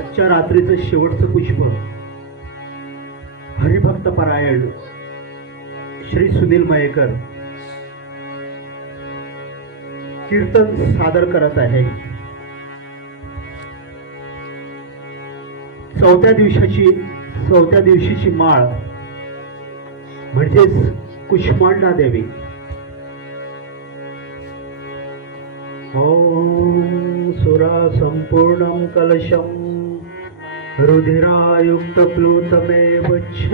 आजच्या रात्रीचं शेवटचं पुष्प हरिभक्त परायण श्री सुनील मयेकर कीर्तन सादर करत आहे. चौथ्या दिवशीची माळ म्हणजेच कुष्मांडा देवी. ओम सुरा संपूर्णं कलशं रुधिरायुक्त प्लूतमेव च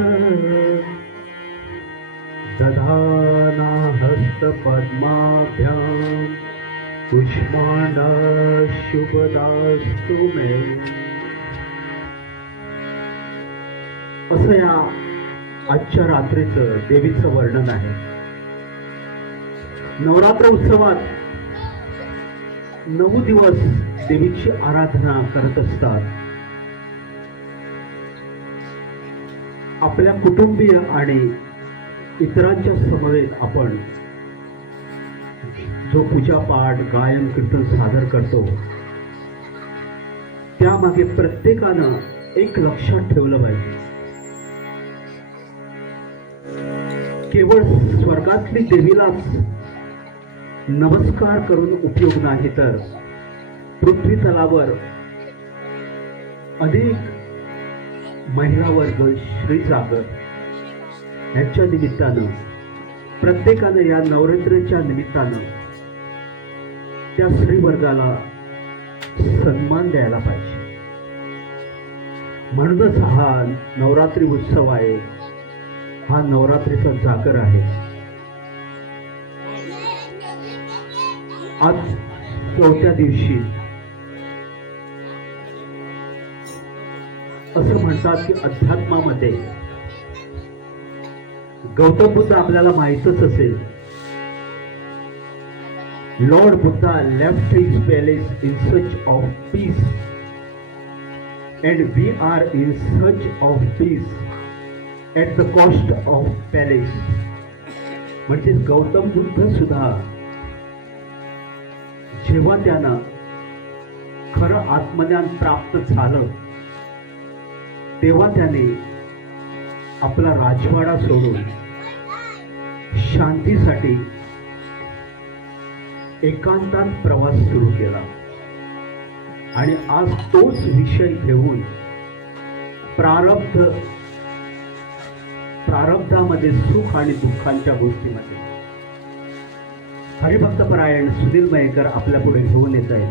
दधाना हस्तपद्माभ्यां कुष्मांडा शुभदास्तु मे. असं या आजच्या रात्रीचं देवीचं वर्णन आहे. नवरात्र उत्सवात 9 दिवस देवीची आराधना करत असतात. आपल्या कुटुंबीय आणि इतरांच्या समवेत आपण जो पूजापाठ गायन कीर्तन सादर करतो त्यामागे प्रत्येकानं एक लक्षात ठेवलं पाहिजे. केवळ स्वर्गातली देवीलाच नमस्कार करून उपयोग नाही, तर पृथ्वी तलावर अनेक महिला वर्ग श्रीसागर यांच्या निमित्तानं प्रत्येकानं या नवरात्रीच्या निमित्तानं त्या स्त्रीवर्गाला सन्मान द्यायला पाहिजे. म्हणूनच हा नवरात्री उत्सव आहे, हा नवरात्रीचा जागर आहे. आज 4थ्या दिवशी असं म्हणतात की अध्यात्मामध्ये गौतम बुद्ध आपल्याला माहीतच असेल. Lord Buddha left his palace in search of peace and we are in search of peace at the cost of palace. म्हणजे गौतम बुद्ध सुद्धा जेव्हा त्यानं खरं आत्मज्ञान प्राप्त झालं तेव्हा त्याने आपला राजवाडा सोडून शांतीसाठी एकांतात प्रवास सुरू केला. आणि आज तोच विषय घेऊन प्रारब्धामध्ये सुख आणि दुःखांच्या गोष्टीमध्ये हरिभक्तपरायण सुनील मयेकर आपल्या पुढे घेऊन येत आहे.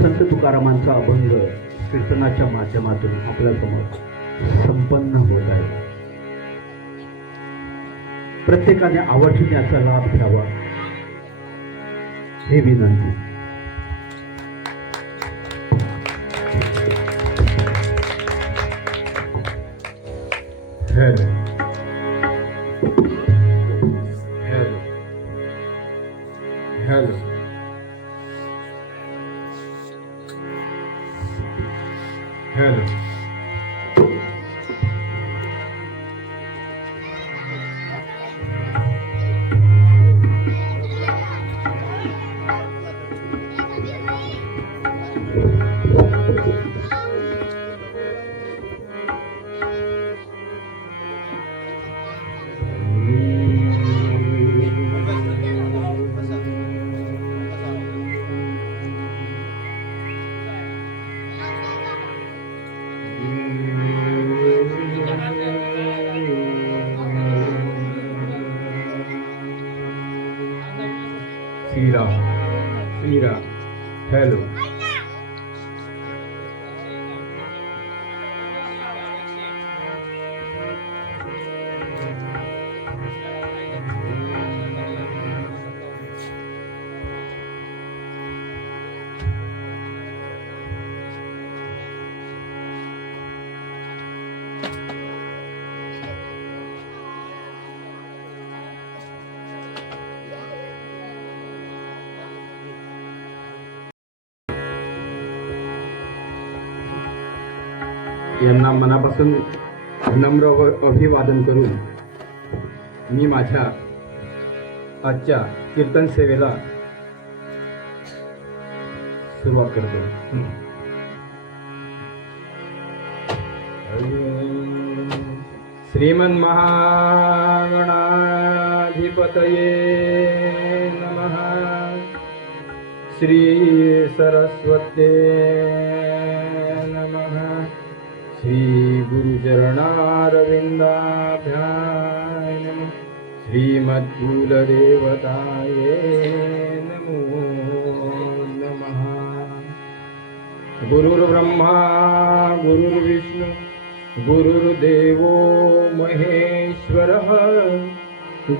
संत तुकारामांचा अभंग कीर्तनाच्या माध्यमातून आपल्यासमोर संपन्न होत आहे. प्रत्येकाने आवर्जून याचा लाभ घ्यावा हे विनंती. Hello hello hello hello. Sira, hello. यांना मनापासून नम्र अभिवादन करून मी माझ्या आजच्या कीर्तन सेवेला सुरुवात करतो. श्रीमन्महागणाधिपतये नमः। श्री सरस्वत्ये नमः। श्री गुरुचरणारविन्दाभ्यां नमः। श्रीमद्कुलदेवताये नमो नमः। गुरुर्ब्रह्मा गुरुर्विष्णु गुरुर्देवो महेश्वरः।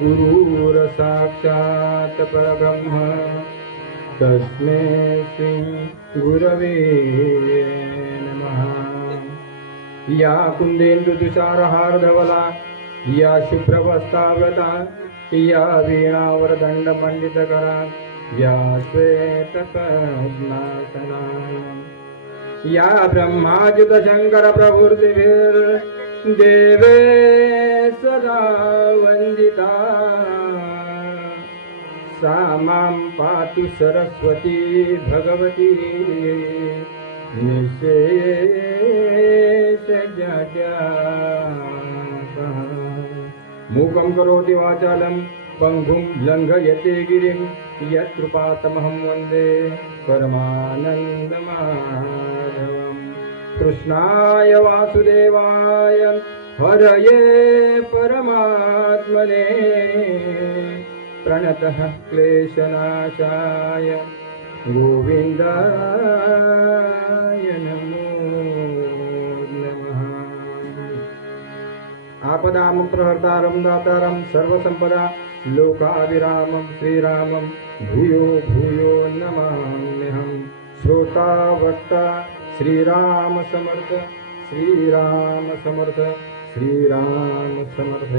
गुरुर्साक्षात् परब्रह्म तस्मै श्री गुरवे नमः। या कुन्देन्दुतुषारहारधवला या शुभ्रवस्त्रावृता या वीणावरदण्डमण्डितकरा या श्वेतपद्मासना या ब्रह्माच्युतशङ्कर प्रभुर्दिभिर्देवे सदा वन्दिता सा मां पातु सरस्वती भगवती निःशेषज्ञाता। मूकं करोति वाचालं पङ्गुं लङ्घयते गिरिं यत्कृपातमहं वन्दे परमानन्दमाधवम्। कृष्णाय वासुदेवाय हरये परमात्मने प्रणतः क्लेशनाशाय गोविन्दाय नमो नमः। आपदामप्रहर्तारं दातारं सर्वसम्पदा लोकाभिरामं श्रीरामं भूयो भूयो नमाम्यहं। श्रोता वक्ता श्रीराम समर्थ श्रीराम समर्थ श्रीराम समर्थ।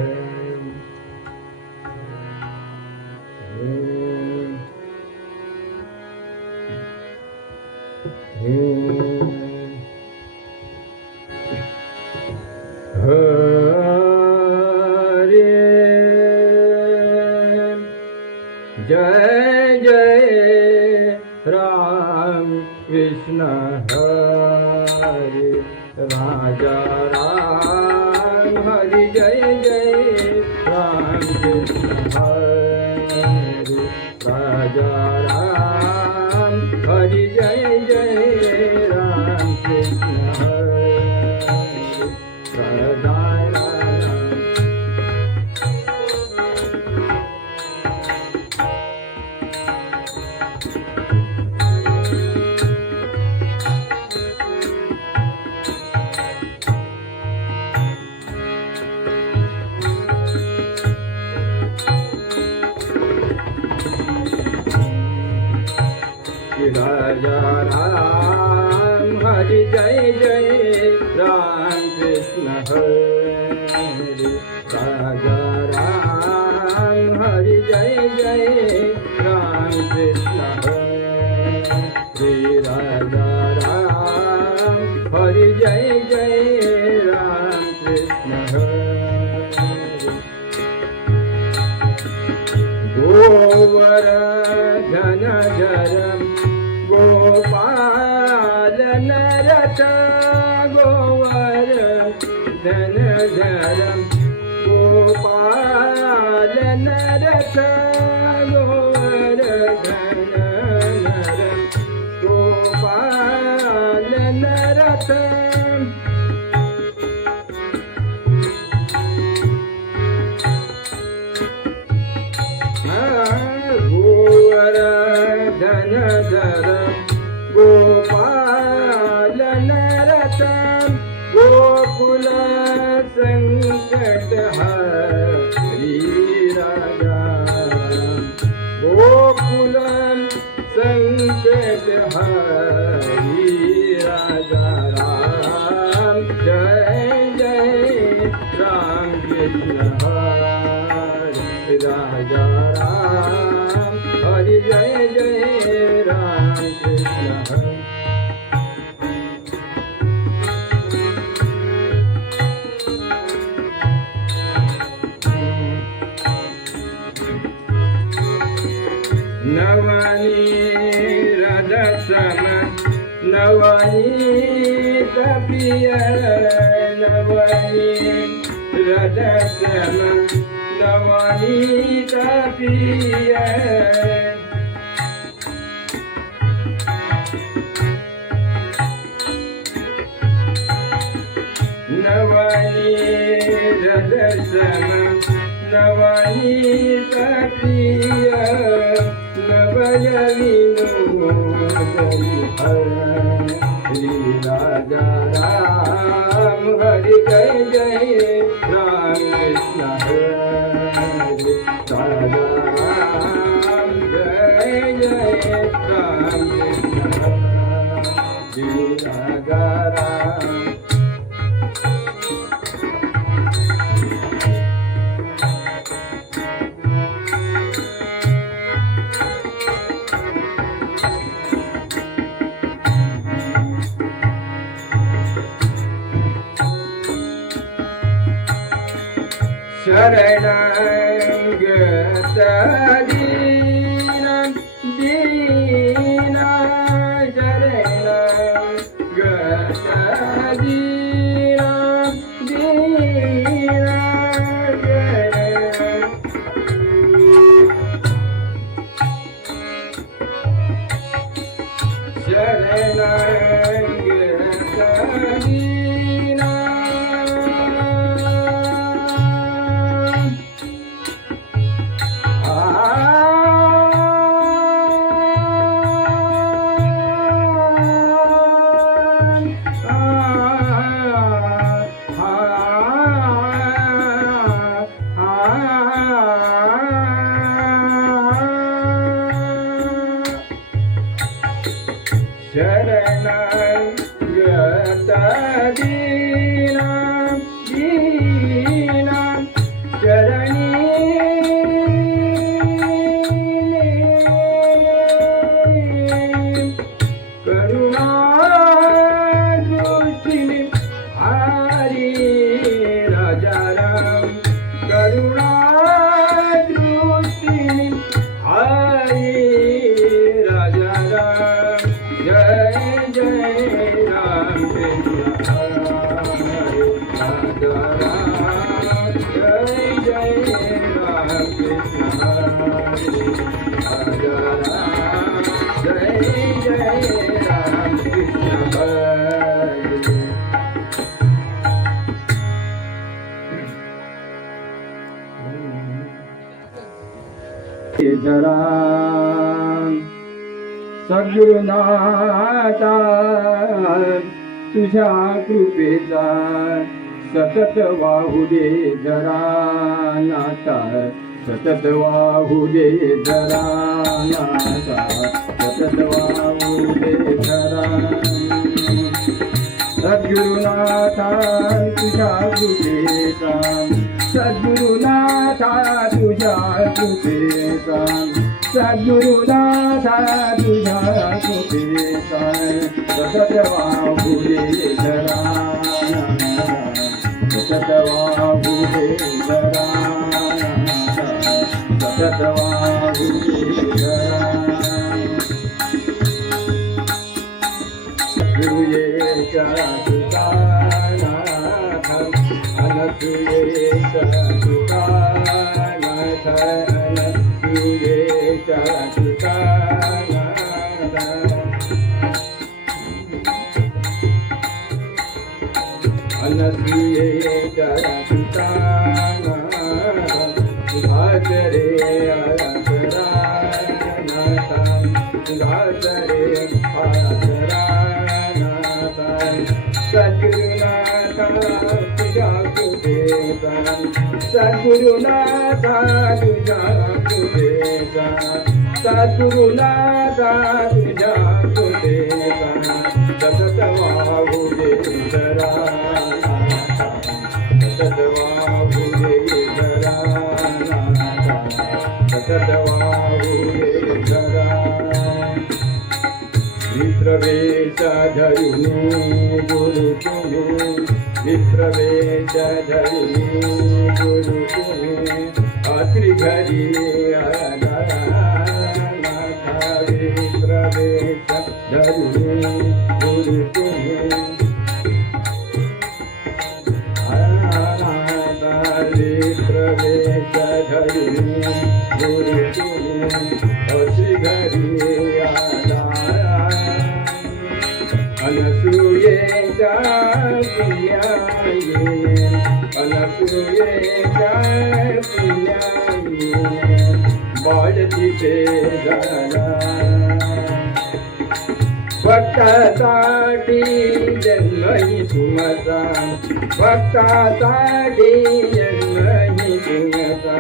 हरे जय जय राम कृष्ण हरे राजा राम हरि जय जय राम कृष्ण हरे राजा राम हरि जय जय राम कृष्ण हरे राजा राजा राम हरि जय जय राम कृष्ण हरे राजा राम हरि जय जय राम कृष्ण हरे राजा राम हरि जय जय राम कृष्ण हरे। गोवर्धन जरम गोपाल नरथ गोवर्धन जरम गोपाल नरथ गोवर्धन नरम गोपाल नरथ। गोवर्धन धरम गोपाल नरथ गोकुल संकट हरि राजा गोकुल संकट हरि राजा राम जय जय राम कृष्ण हरे राजा राम हरि जय जय राम कृष्ण हरे। नवनीत प्रिय नवनी हृदयसम नवनीत प्रिय नवनी हृदयसम नवनीत प्रिय नवय विनोदि हरि राजा राम हरि जय जय राम कृष्ण हरि राजा राम जय जय राम कृष्ण हरि राजा राम शरणंगत दीना दीना शरणंगत दीना दीना शरणंगत दीना शरणंगत दीना दीना शरणी करुणा दृष्टि हरि राजा राम करुणा दृष्टि हरि राजा राम जय जय राम कृष्ण हरे राजा राम जय जय राम कृष्ण हरे राजा राम जय जय राम कृष्ण हरे जरा सद्गुरुनाथा तुझ्या कृपेचा सतत वाहू दे जरा नाथा सतत वाहू दे जरा नाथा सतत वाहू दे जरा सद्गुरुनाथा तुझ्या कृपेचा सद्गुरुनाथा तुझ्या कृपेचा सद्गुरुनाथा तुझ्या कृपेचा सतत वाहू दे जरा सतत वाहू दे जरा सतत वाहू दे जरा गुरुयेचा तुकानाथ अनसुयेचा तुकानाथ अनसुयेचा तुकानाथ अनसुयेचा तुकानाथ सुधाचरे आचरानाथ सुधाचरे आचरानाथ सद्गुरुनाथा तुझ्या कृपेचा सद्गुरुनाथा तुझ्या कृपेचा सद्गुरुनाथा तुझ्या कृपेचा सतत वाहू दे जरा सतत वाहू दे जरा सतत वाहू दे जरा विप्रवेश धरुनी गुरु तुम्ही विप्रवेश धरुनी गुरु तुम्ही आत्री घरी आला नाथा विप्रवेश धरुनी गुरु तुम्ही गुरु तुम्ही श्री घरी आला अनसूयेच्या पुण्याई अनसूयेच्या पुण्याई बाळ तिथे झाला भक्तासाठी जन्मही तुमचा भक्तासाठी जन्मही तुमचा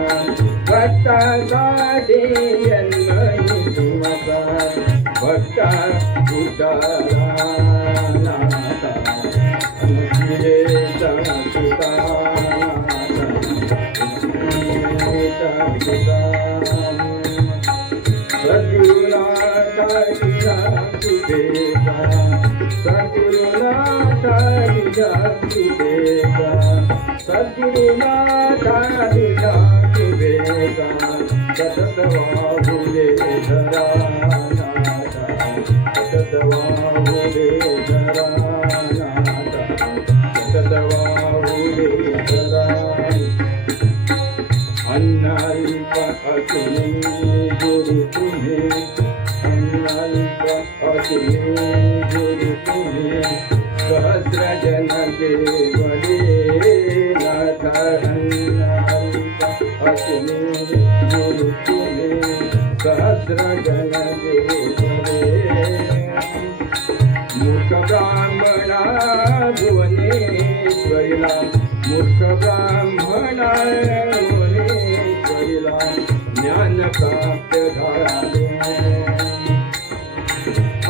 भक्तासाठी जन्मही तुमचा भक्ता उदारा नाथा अनुसूयेचा सुता सद्गुरुनाथा तुझा सुदेवा सद्गुरुनाथा तुझा सुदेवा सद्गुरुनाथा तुझा सुदेवा सतत वाहुदे धरा नाथा सतत वाहुदे धरा नाथा सतत वाहुदे धरा अन्नाल्प असुनी गुरु तुम्ही अन्नाल्प असुनी गुरु तुम्ही सहस्र जन केवले नाथ अन्नाल्प असुनी गुरु तुम्ही सहस्र जन केवले मूर्ख ब्राह्मणा भुवनेश्वरीला मूर्ख ब्राह्मणा भुवनेश्वरीला ज्ञान प्राप्त झाले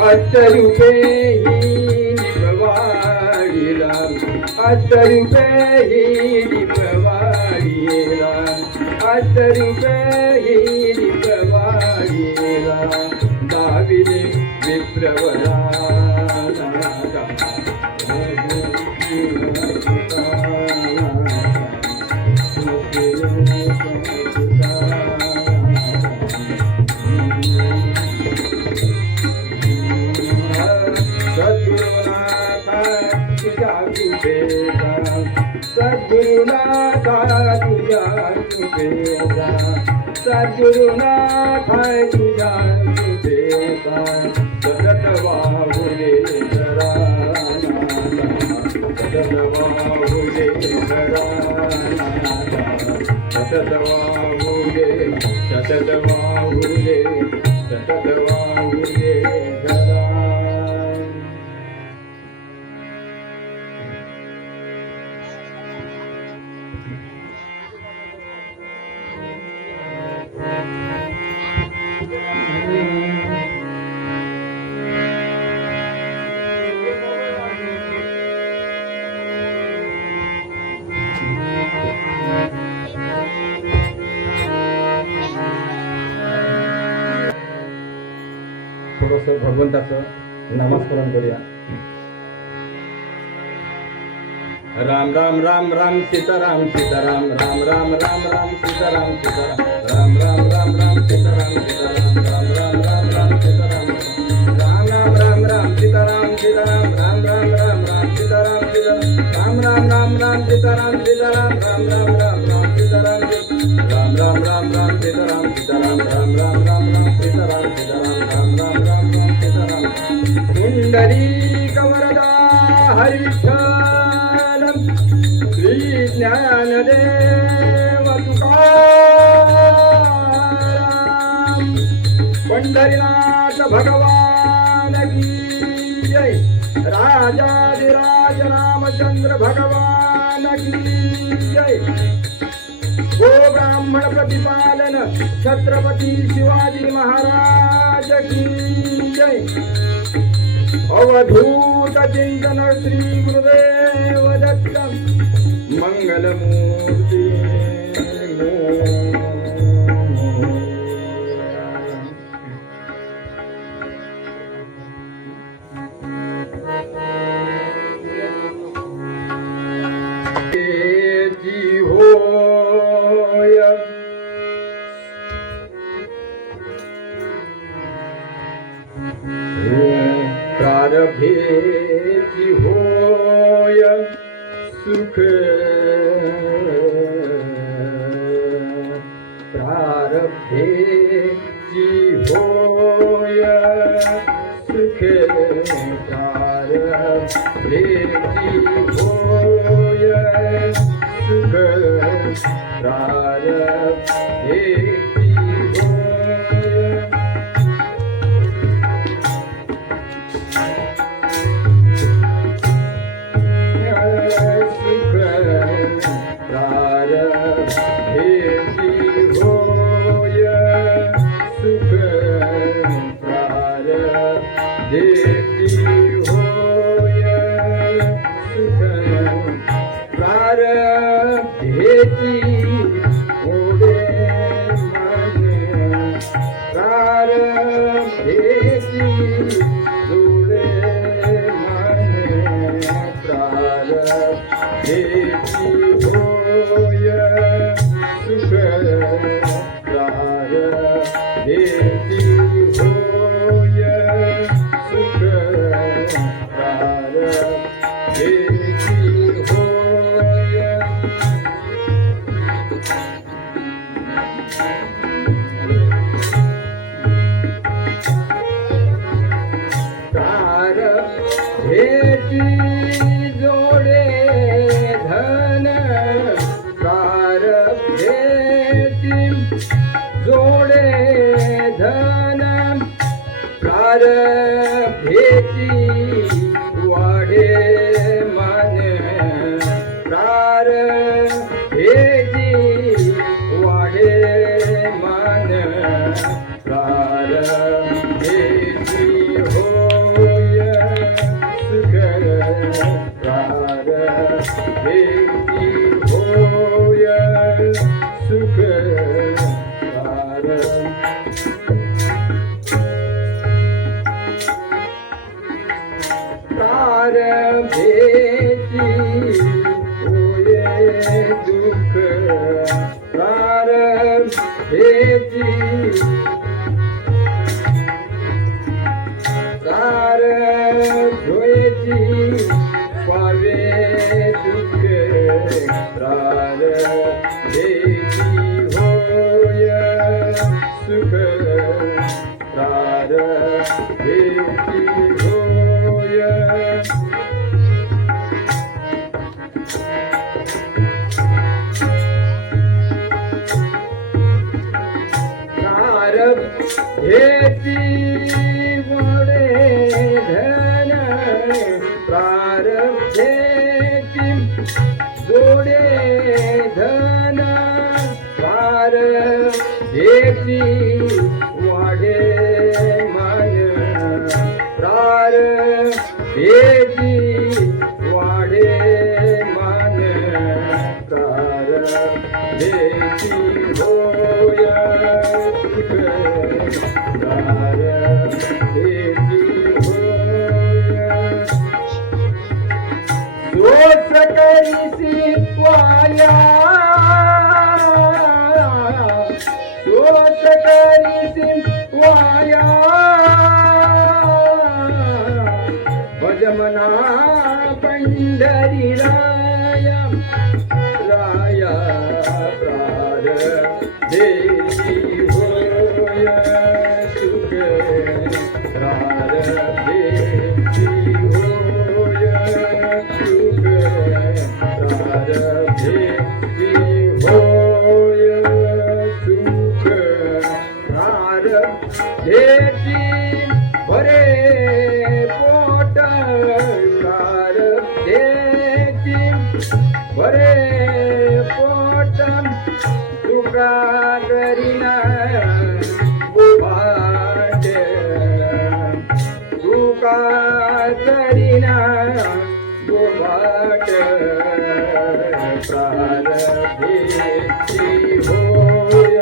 अष्टरूपे ही निभवाडीला अष्टरूपे ही निभवाडीला अष्टरूपे ही निभवाडीला दाविले विप्रवरा सद्गुरुनाथा तुझा सुदेवा सद्गुरुनाथा तुझा सुदेवा सतत वाहुदे धरा सतत वाहुदे धरा सतत वाहुदे सतत वाहुदे सतत वाहुदे धरा थोडस भगवंताचं नामस्मरण करूया. राम राम राम राम सीताराम सीताराम राम राम राम राम सीताराम सीताराम राम राम राम राम सीताराम सीताराम राम राम राम राम सीताराम राम राम राम राम सीताराम सीताराम राम राम राम राम सीताराम सीताराम राम राम राम राम सीताराम सीताराम राम राम राम राम सीताराम राम राम राम राम सीताराम सीताराम राम राम राम राम सीताराम सीताराम राम राम राम राम सीताराम पुंडरीक वरदा हरिविठ्ठल श्री ज्ञानदेव तुकाराम पंढरीनाथ भगवान की जय राजाधिराज रामचंद्र भगवान की जय गो ब्राह्मण प्रतिपालन छत्रपती शिवाजी महाराज की जय अवधूत चिंतन श्री गुरुदेव दत्त मंगलमूर्ती होय प्रारभेची होय सुख प्रारभे प्रारब्धेची होय सुख प्रारब्धेची होय सुख प्रारब्धेची होय सुख प्रारब्धेची होय सुख प्रारब्धेची ओढे मन प्रारब्धेची जोडे मन प्रारब्धेची होय सुख प्रारब्धेची होय सुख प्रारब्धेची होय प्रारब्धेची जोडे धन प्रारब्धेची जोडे धन प्रारब्धेची वाढे मन प्रारब्धेची वाढे मन प्रारब्धेची होय सुख प्रारब्धेची होय सुख प्रारब्धेची होय दुःख प्रारब्धेची प्रारब्धेची पावे दुःख प्रारब्धेची होय सुख प्रारब्धेची होय प्रारब्धेची वडे धन प्रारब्धेची जोडे धन प्रारब्धेची वाढे मन प्रारब्धेची वाढे मन प्रारब्धेची होय सुख प्रारब्धेची होय दोष करीसी वाया दोष करीसी वाया भजमना पंढरी राया राया प्रारब्धेची होय सुख प्रारब्धेची होय सुख प्रारब्धेची होय सुख प्रारब्धेची भरे पोट प्रारब्धेची भरे पोट तुका करीना उभाट तुका करीना उभाट प्रारब्धेची होय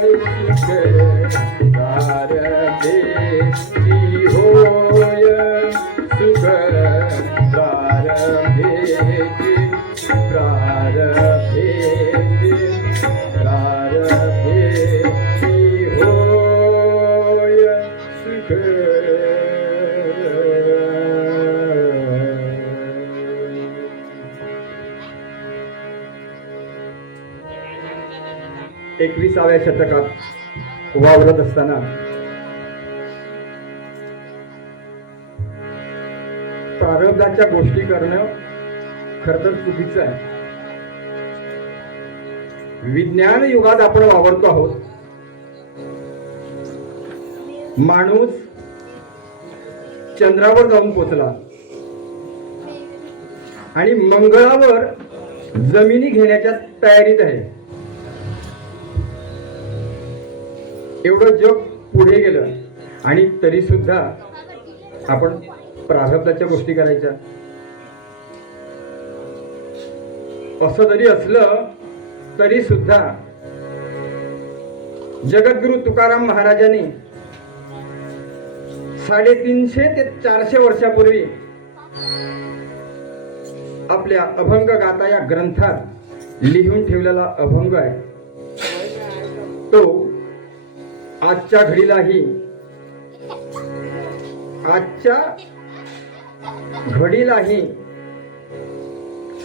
सुख प्रारब्धेची होय सुख प्रारब्धेची प्रारब्धेची प्रारब्धेची होय सुख एकविसाव्या शतकात वावरत असताना प्रारब्धाच्या गोष्टी करणं खरं तर चुकीचं आहे. विज्ञान युगात आपण वावरतो आहोत. माणूस चंद्रावर जाऊन पोचला आणि मंगळावर जमिनी घेण्याच्या तयारीत आहे. एवढं जग पुढे गेलं आणि तरी सुद्धा आपण प्रारब्धाच्या गोष्टी करायच्या. असं जरी असलं तरी सुद्धा जगद्गुरु तुकाराम महाराजांनी 350 ते 400 वर्षापूर्वी आपल्या अभंग गाथा या ग्रंथात लिहून ठेवलेला अभंग आहे. तो आजच्या घडीलाही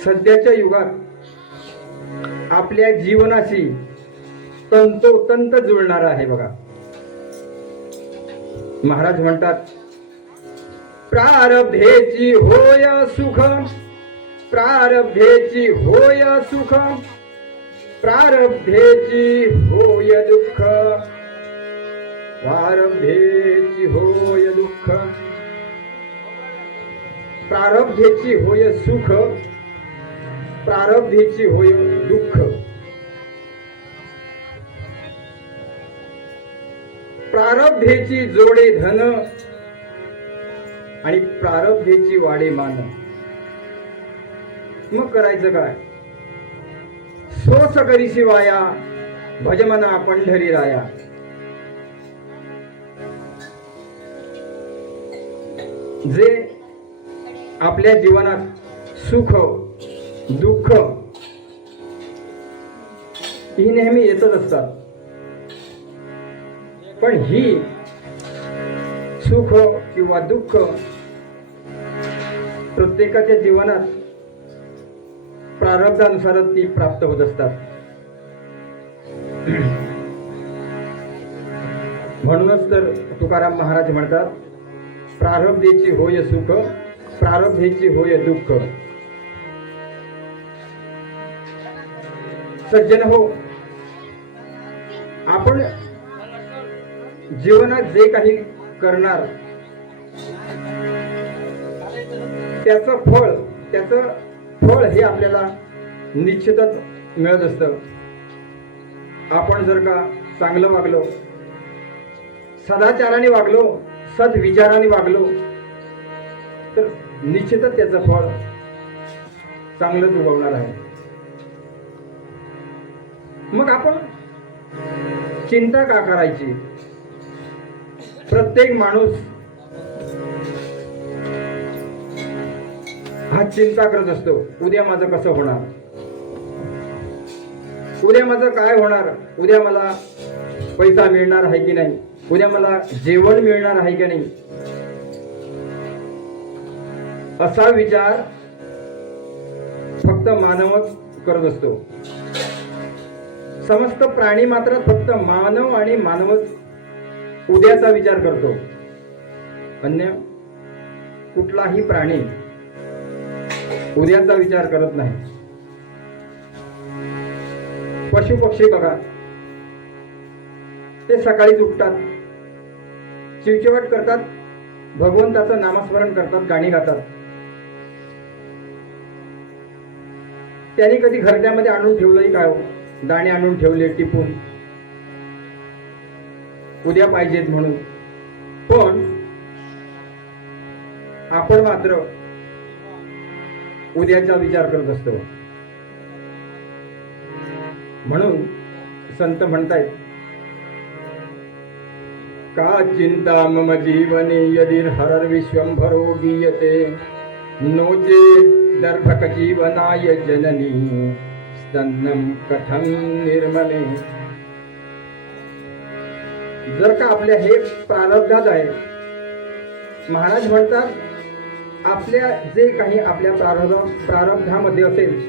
सध्याच्या युगात आपल्या जीवनाशी तंतोतंत जुळणारा आहे बघा. महाराज म्हणतात, प्रारब्धेची होय सुख, प्रारब्धेची होय सुख, प्रारब्धेची होय दुःख, प्रारब्धेची होय दुःख. प्रारब्धेची होय सुख, प्रारब्धेची होय दुःख. प्रारब्धेची जोडे धन आणि प्रारब्धेची वाडे मान. मग करायचं काय? सोस करीशी वाया, भजमना पंढरी राया. जे आपल्या जीवनात सुख दुःख ही नेहमी येतच असतात, पण ही सुख किंवा दुःख प्रत्येकाच्या जीवनात प्रारब्धानुसारच ती प्राप्त होत असतात. म्हणूनच तर तुकाराम महाराज म्हणतात, प्रारब्धेची होय सुख, प्रारब्धेची होय दुःख. सज्जन हो, आपण जीवनात जे काही करणार त्याचं फळ हे आपल्याला निश्चितच मिळत असतं. आपण जर का चांगलं वागलो, सदाचाराने वागलो, सद्विचाराने वागलो तर निश्चितच त्याचं फळ चांगलंच उगवणार आहे. मग आपण चिंता का करायची? प्रत्येक माणूस हा चिंता करत असतो, उद्या माझं कसं होणार, उद्या माझं काय होणार, उद्या मला पैसा मिळणार आहे की नाही, उद्या मला जेवण मिळणार आहे की नाही. असा विचार फक्त मानवच करत असतो. समस्त प्राणी मात्र फक्त मानव आणि मानवच उद्याचा विचार करतो. अन्य कुठलाही प्राणी उद्याचा विचार करत नाही. पशु पक्षी बघा, ते सकाळीच उठतात, चिवचिवाट करतात, भगवंताचं नामस्मरण करतात, गाणी गातात. त्यांनी कधी घरट्यामध्ये आणून ठेवलंही काय हो? दाणे आणून ठेवले टिपून, उद्या पाहिजेत म्हणून. पण आपण मात्र उद्याचा विचार करत असतो. म्हणून संत म्हणतायत, का चिंता मम जीवने यदि हरर विश्वंभरो गीयते, नोचे दर्भक जीवनाय जननी स्तन्नम कथं निर्मले. जर का आपल्या हे प्रारब्धात आहे, महाराज म्हणतात, आपल्या जे काही आपल्या प्रारब्धामध्ये असेल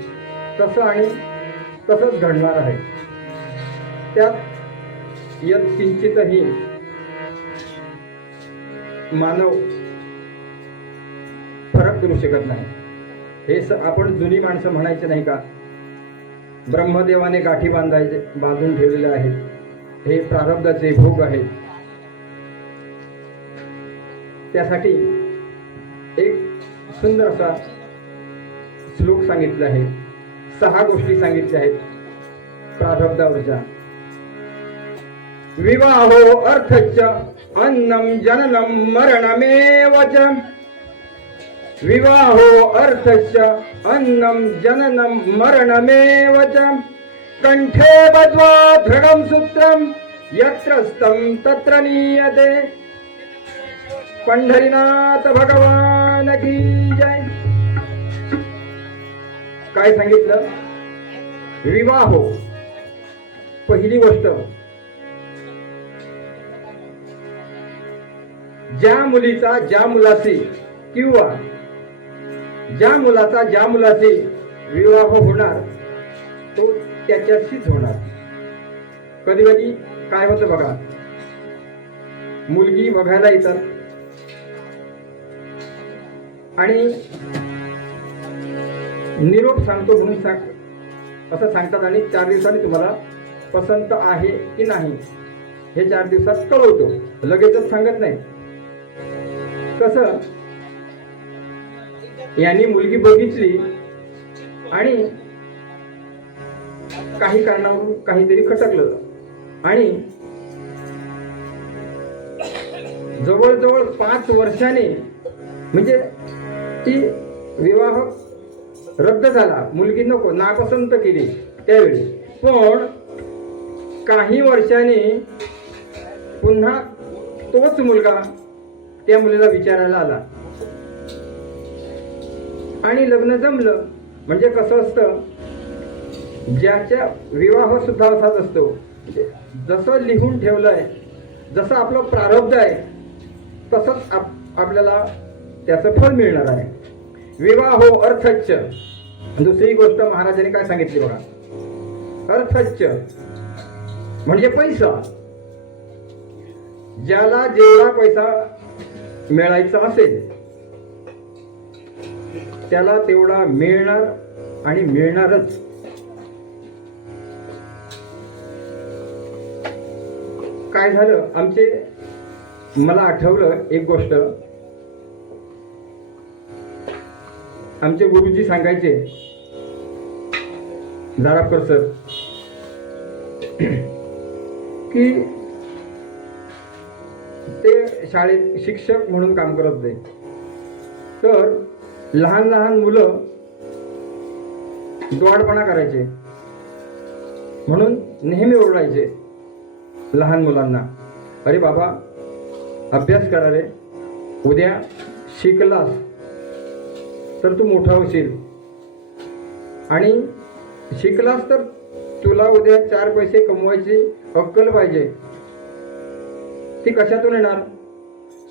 तसं आणि तसंच घडणार आहे. त्यात यत् किंचितही मानव फरक करू शकत नाही. हे आपण जुनी माणसं म्हणायचे नाही का, ब्रह्मदेवाने गाठी बांधून ठेवलेले आहेत, हे प्रारब्धाचे भोग आहेत. त्यासाठी एक सुंदर असा श्लोक सांगितला आहे, 6 गोष्टी सांगितल्या आहेत प्रारब्धावरच्या. विवाहो अर्थश्च अन्नम जननम मरणमेव च. विवाहो अर्थश्च अन्नम जननम मरणमेव च. कंठे बद्ध्वा दृढं सूत्रं यत्र स्तं तत्र नीयते. पंढरीनाथ भगवान की जय. काय सांगितलं? विवाहो, पहिली गोष्ट, ज्या मुलीचा ज्या मुलाशी किंवा ज्या मुलाचा ज्या मुलाशी विवाह होणार तो त्याच्याशीच होणार. कधी कधी काय होतं बघा, मुलगी बघायला येतात आणि निरोप सांगतो म्हणून असं सांगतात आणि 4 दिवसांनी तुम्हाला पसंत आहे की नाही हे 4 दिवसात कळवतो, लगेचच सांगत नाही. तसं यांनी मुलगी बघितली आणि काही कारणावरून काहीतरी खटकलं आणि जवळजवळ 5 वर्षांनी म्हणजे ती विवाह रद्द झाला, मुलगी नको, नापसंत केली त्यावेळी. पण काही वर्षांनी पुन्हा तोच मुलगा त्या मुलीला विचारायला आला आणि लग्न जमलं. म्हणजे कसं असतं, ज्याच्या विवाह सुद्धा असाच असतो, जसं लिहून ठेवलंय, जसं आपलं प्रारब्ध आहे तसंच आपल्याला त्याचं फळ मिळणार आहे. विवाहो अर्थच्च. दुसरी गोष्ट महाराजांनी काय सांगितली बघा, अर्थच्च म्हणजे पैसा. ज्याला जेवढा पैसा मिळायचा असेल त्याला तेवढा मिळणार आणि मिळणारच. काय झालं, मला आठवलं एक गोष्ट. आमचे गुरुजी सांगायचे, जारापकर सर, की ते शाळेत शिक्षक म्हणून काम करत होते. तर लहान लहान मुलं द्वाडपणा करायचे म्हणून नेहमी ओरडायचे लहान मुलांना, अरे बाबा अभ्यास करा रे, उद्या शिकलास तर तू मोठा होशील आणि शिकलास तर तुला उद्या 4 पैसे कमवायची अक्कल पाहिजे. ती कशातून येणार?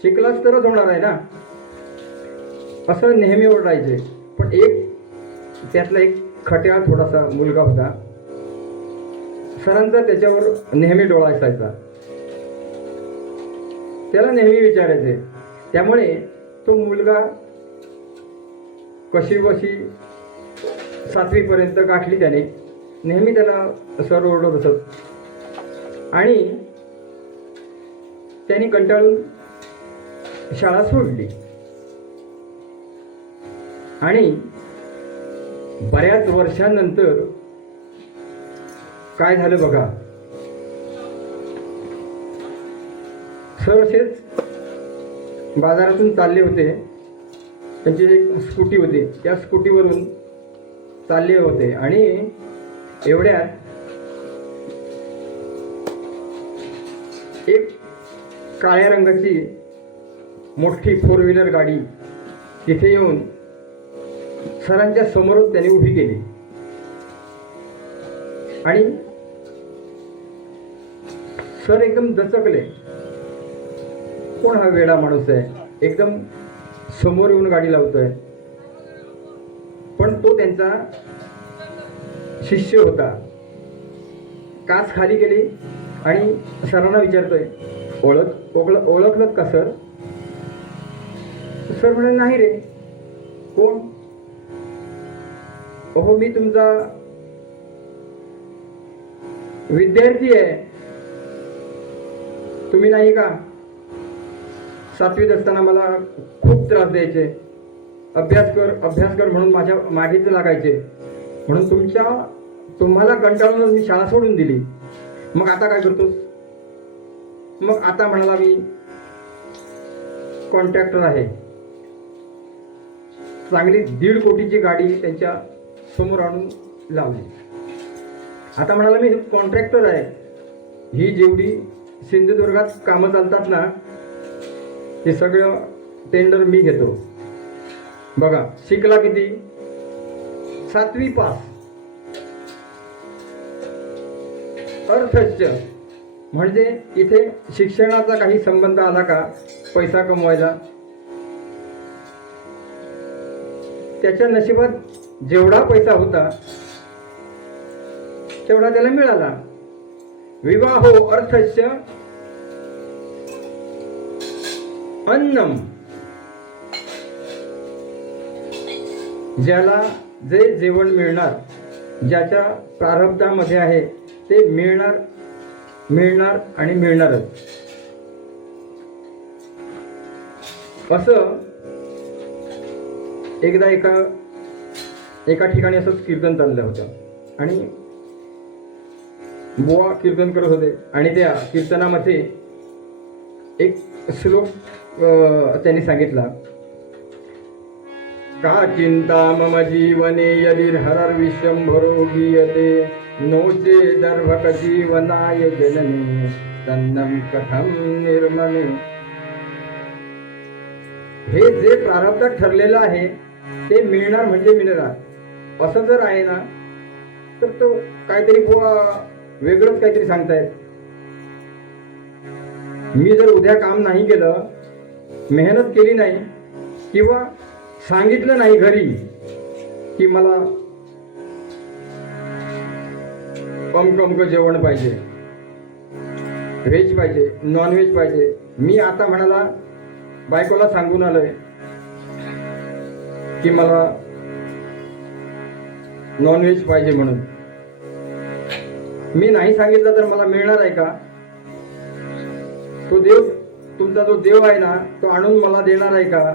शिकलास तरच होणार आहे ना, असं नेहमी ओरडायचे. पण त्यातला एक खट्याळ थोडासा मुलगा होता, सरांचा त्याच्यावर नेहमी डोळा असायचा, त्याला नेहमी विचारायचे. त्यामुळे तो मुलगा कशी बशी 7वी पर्यंत गाठली त्याने. नेहमी त्याला सर ओरडत असत आणि त्यांनी कंटाळून शाळा सोडली. आणि बऱ्याच वर्षांनंतर काय झालं बघा, सर असेच बाजारातून चालले होते, त्यांची एक स्कूटी होती, त्या स्कूटीवरून चालले होते आणि एवढ्यात एक काळ्या रंगाची मोठी 4 व्हीलर गाडी तिथे येऊन सरांच्या समोरच त्याने उभी केली आणि सर एकदम दचकले, कोण हा वेडा माणूस आहे, एकदम समोर येऊन गाडी लावतोय. पण तो त्यांचा शिष्य होता. काच खाली केली आणि सरांना विचारतोय, ओळखलं का सर? सर म्हणाले, नाही रे. कोण? अहो मी तुमचा विद्यार्थी आहे, तुम्ही नाही का? 7वीत असताना मला खूप त्रास द्यायचे, अभ्यास कर म्हणून माझ्या मागेच लागायचे, म्हणून तुम्हाला कंटाळून मी शाळा सोडून दिली. मग आता काय करतोस? मग आता म्हणाला मी कॉन्ट्रॅक्टर आहे. चांगली 1.5 कोटीची गाडी त्यांच्या समोर आणून लावली. आता म्हणाला मी कॉन्ट्रॅक्टर आहे. ही जेवढी सिंधुदुर्गात कामं चालतात ना, हे सगळं टेंडर मी घेतो. बघा शिकला किती? 7वी पास. अर्थस्य म्हणजे इथे शिक्षणाचा काही संबंध आला का पैसा कमवायला? त्याच्या नशिबात जेवढा पैसा होता तेवढा त्याला मिळाला. विवाहो अर्थस्य अन्नम. ज्याला जे जेवण मिळणार, ज्याच्या प्रारब्धामध्ये आहे ते मिळणार आणि मिळणारच. असं एकदा एका ठिकाणी असंच कीर्तन चाललं होतं आणि बुवा कीर्तन करत होते आणि त्या कीर्तनामध्ये एक श्लोक त्यांनी सांगितला, का चिंता मम जीवने यदिर्हरर विश्वंभरो गीयते नोचे दर्भक जीवनाय जननी तन्नं कथं निर्ममे. हे जे प्रारब्धात ठरलेलं आहे ते मिळणार म्हणजे मिळणार. असं जर आहे ना तर तो काहीतरी बुवा वेगळंच काहीतरी सांगतायत. मी जर उद्या काम नाही केलं, मेहनत केली नाही किंवा सांगितलं नाही घरी की मला अमक जेवण पाहिजे, व्हेज पाहिजे, नॉन व्हेज पाहिजे, मी आता म्हणाला बायकोला सांगून आलोय की मला नॉन व्हेज पाहिजे म्हणून, मी नाही सांगितलं तर मला मिळणार आहे का? तो देव, तुमचा जो देव आहे ना, तो आणून मला देणार आहे का?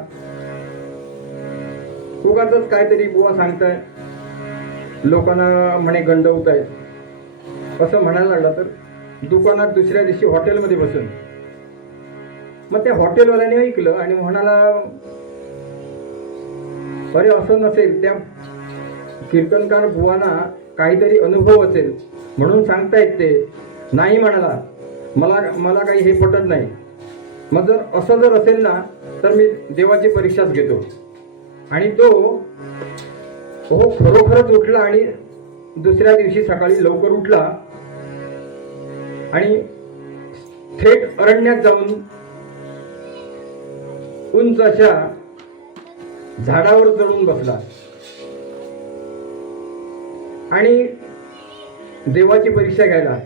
उगाचच काहीतरी बुवा सांगताय, लोकांना म्हणे गंडवतायत. असं म्हणायला लागला तर दुकानात दुसऱ्या दिवशी हॉटेलमध्ये बसून मग त्या हॉटेलवाल्याने ऐकलं आणि म्हणाला, अरे असं नसेल, त्या कीर्तनकार बुवांना काहीतरी अनुभव असेल म्हणून सांगतायत ते. नाही म्हणाला, मला काही हे पटत नाही. मग जर असं जर असेल ना तर मी देवाची परीक्षाच घेतो. आणि तो हो खरोखरच उठला आणि दुसऱ्या दिवशी सकाळी लवकर उठला आणि थेट अरण्यात जाऊन उंच अशा झाडावर चढून बसला आणि देवाची परीक्षा घ्यायला.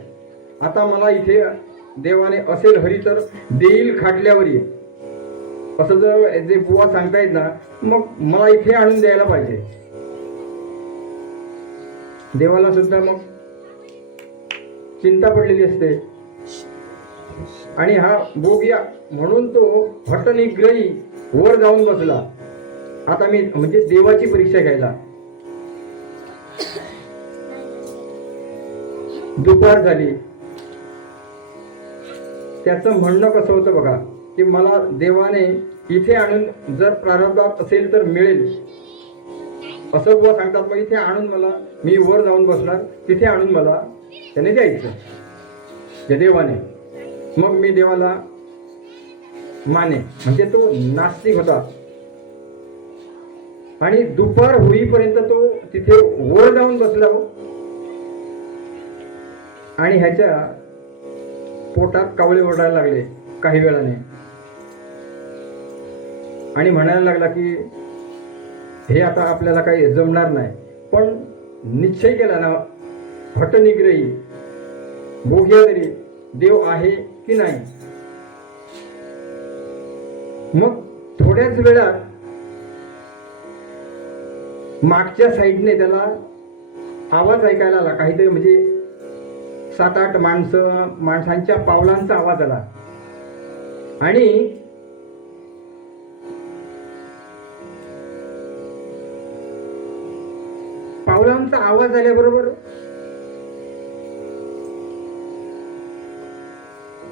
आता मला इथे देवाने असेल हरी तर देईल खाटल्यावर ये, असं जर जे बुवा सांगतायत ना, मग मला इथे आणून द्यायला पाहिजे. देवाला सुद्धा मग चिंता पडलेली असते आणि हा बोगिया म्हणून तो हटनिग्रही वर जाऊन बसला. आता मी म्हणजे देवाची परीक्षा घ्यायला. दुपार झाली. त्याचं म्हणणं कसं होतं बघा, की मला देवाने इथे आणून जर प्रारब्धात असेल तर मिळेल असं बुवा सांगतात. मग इथे आणून मला, मी वर जाऊन बसणार, तिथे आणून मला त्याने द्यायचं त्या देवाने. मग मी देवाला माने. म्हणजे तो नास्तिक होता आणि दुपार होईपर्यंत तो तिथे वर जाऊन बसला आणि ह्याच्या पोटात कावळे ओरडायला लागले काही वेळाने आणि म्हणायला लागला की हे आता आपल्याला काही जमणार नाही. पण निश्चय केला ना हटनिग्रही बोघ्या तरी देव आहे की नाही. मग थोड्याच वेळात मागच्या साईडने त्याला आवाज ऐकायला आला, काहीतरी म्हणजे 7-8 माणसांच्या पावलांचा आवाज आला. आणि पावलांचा आवाज आल्याबरोबर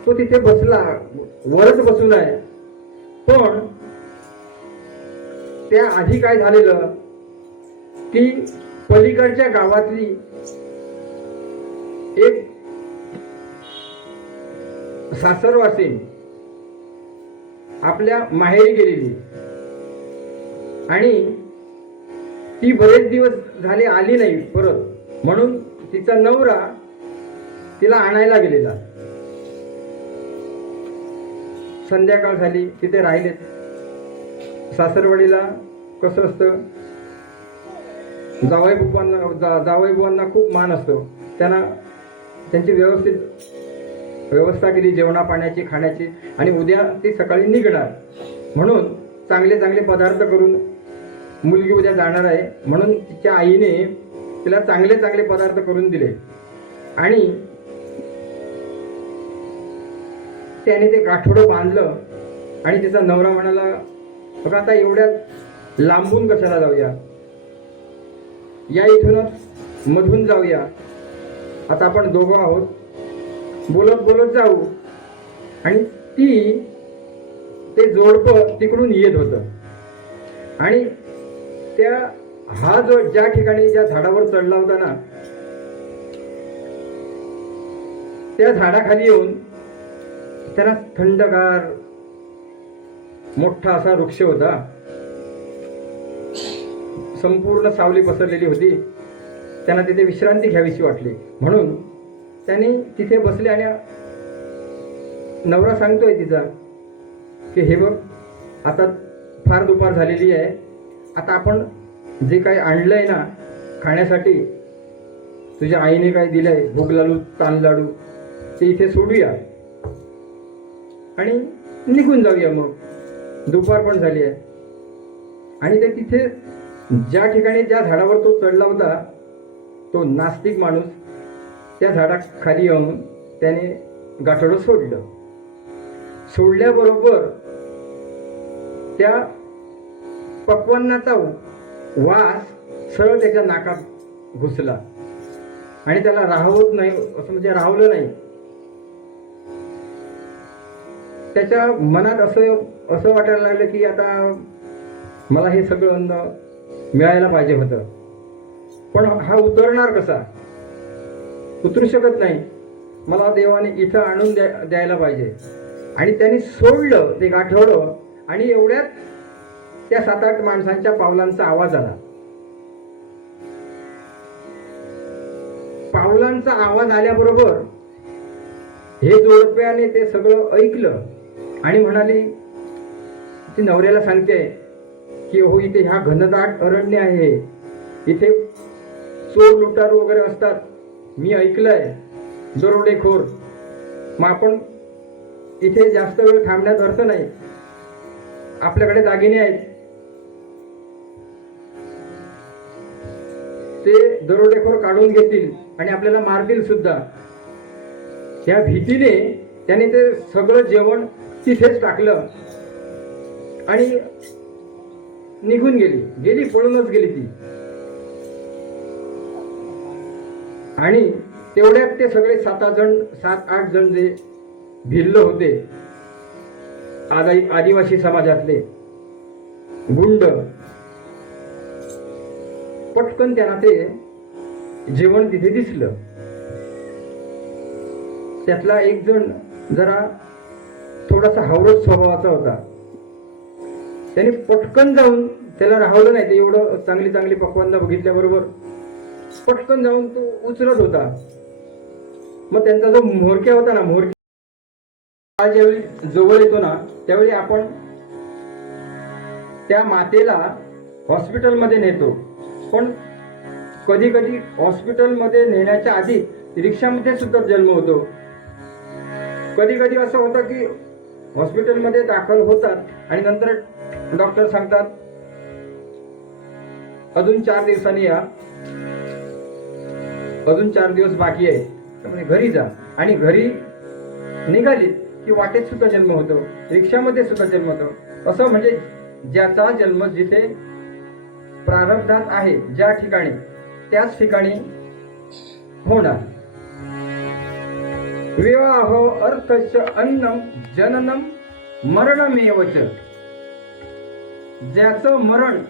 तो तिथे बसला, वरच बसून आहे. पण त्या आधी काय झालेलं की पलीकडच्या गावातली एक सासरवासी आपल्या माहेरी गेलेली आणि ती बरेच दिवस झाले आली नाही परत, म्हणून तिचा नवरा तिला आणायला गेलेला. संध्याकाळ झाली, तिथे राहिलेत. सासरवाडीला कसं असतं, जावईबुवांना खूप मान असतो. त्यांना त्यांची व्यवस्था केली जेवणा पाण्याची, खाण्याची. आणि उद्या ती सकाळी निघणार म्हणून चांगले चांगले पदार्थ करून, मुलगी उद्या जाणार आहे म्हणून तिच्या आईने तिला चांगले चांगले पदार्थ करून दिले. आणि त्याने ते गाठोडं बांधलं. आणि तिचा नवरा म्हणाला, बघा आता एवढ्या लांबून कशाला जाऊया, या इथूनच मधून जाऊया. आता आपण दोघं आहोत, बोलत बोलत जाऊ. आणि ते जोडपं तिकडून येत होतं. आणि हा जो ज्या ठिकाणी ज्या झाडावर चढला होता ना, त्या झाडाखाली येऊन त्याला थंडगार मोठा असा वृक्ष होता. संपूर्ण सावली पसरलेली होती. त्यांना तिथे विश्रांती घ्यावीशी वाटली म्हणून त्यांनी तिथे बसले. आणि नवरा सांगतोय तिचा की हे बघ, आता फार दुपार झालेली आहे, आता आपण जे काही आणलंय ना खाण्यासाठी, तुझ्या आईने काय दिलंय, भूक लाडू, तान लाडू, ते इथे सोडूया आणि निघून जाऊया. मग दुपार पण झाली आहे. आणि ते तिथे ज्या ठिकाणी ज्या झाडावर तो चढला होता, तो नास्तिक माणूस त्या झाडाखाली येऊन त्याने गाठोडं सोडलं. सोडल्याबरोबर त्या पक्वान्नाचा वास सरळ त्याच्या नाकात घुसला. आणि त्याला राहवत नाही, असं म्हणजे राहवलं नाही. त्याच्या मनात असं वाटायला लागलं की आता मला हे सगळं अन्न मिळायला पाहिजे होतं, पण हा उतरणार कसा, उतरू शकत नाही. मला देवाने इथं आणून द्यायला पाहिजे. आणि त्यांनी सोडलं ते गाठोडं. आणि एवढ्यात त्या 7-8 माणसांच्या पावलांचा आवाज आला. पावलांचा आवाज आल्याबरोबर हे जोडप्याने ते सगळं ऐकलं. आणि म्हणाली, ती नवऱ्याला सांगते की हो, इथे ह्या घनदाट अरण्य आहे, इथे चोर लुटारू वगैरे असतात, मी ऐकलंय, दरोडेखोर. मग आपण इथे जास्त वेळ थांबण्यात अर्थ नाही, आपल्याकडे दागिने आहेत, ते दरोडेखोर काढून घेतील आणि आपल्याला मारतील सुद्धा. या भीतीने त्याने ते सगळं जेवण तिथेच टाकलं आणि निघून गेली, पळूनच गेली ती. आणि तेवढ्यात ते सगळे 7-8 जण जे भिल्ल होते, आदिवासी समाजातले गुंड, पटकन त्यांना ते जेवण तिथे दिसलं. त्यातला एक जण जरा थोडासा हावरट स्वभावाचा होता. त्याने पटकन जाऊन, त्याला राहवलं नाही, ते एवढं चांगली चांगली पक्वान्न बघितल्याबरोबर पटकन जाऊन तो उचलत होता. मग त्यांचा जो म्होरक्या होता ना, म्होरक्या ज्यावेळी जवळ येतो ना, त्यावेळी आपण त्या मातेला हॉस्पिटलमध्ये नेतो. पण कधी कधी हॉस्पिटलमध्ये नेण्याच्या आधी रिक्षामध्ये सुद्धा जन्म होतो. कधी कधी असं होतं की हॉस्पिटलमध्ये दाखल होतात आणि नंतर डॉक्टर सांगतात अजून 4 दिवसांनी या, अजून 4 दिवस बाकी आहे, त्यामुळे घरी जा. आणि घरी निघाली की वाटेत सुद्धा जन्म होतो, रिक्षामध्ये सुद्धा जन्म होतो. असं म्हणजे ज्याचा जन्म जिथे प्रारब्धात आहे, ज्या ठिकाणी, त्याच ठिकाणी होणार. विवाहो अर्थश्च अन्नम जननम मरणमेवच. ज्याचं मरण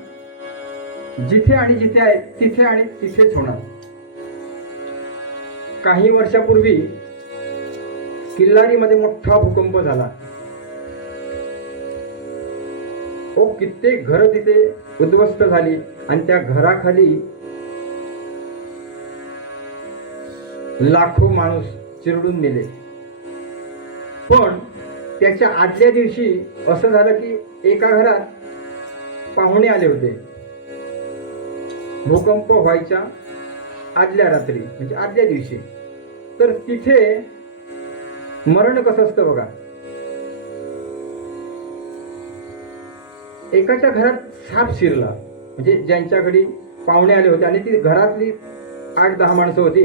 जिथे आणि जिथे आहे तिथे आणि तिथेच होणार. काही वर्षापूर्वी किल्लारीमध्ये मोठा भूकंप झाला. कित्येक घरं तिथे उद्ध्वस्त झाली आणि त्या घराखाली लाखो माणूस चिरडून मेले. पण त्याच्या आदल्या दिवशी असं झालं की एका घरात पाहुणे आले होते. भूकंप व्हायच्या आदल्या रात्री म्हणजे आदल्या दिवशी. तर तिथे मरण कसं असतं बघा. एकाच्या घरात साप शिरला, म्हणजे ज्यांच्या घरी पाहुणे आले होते आणि ती घरातली 8-10 माणसं होती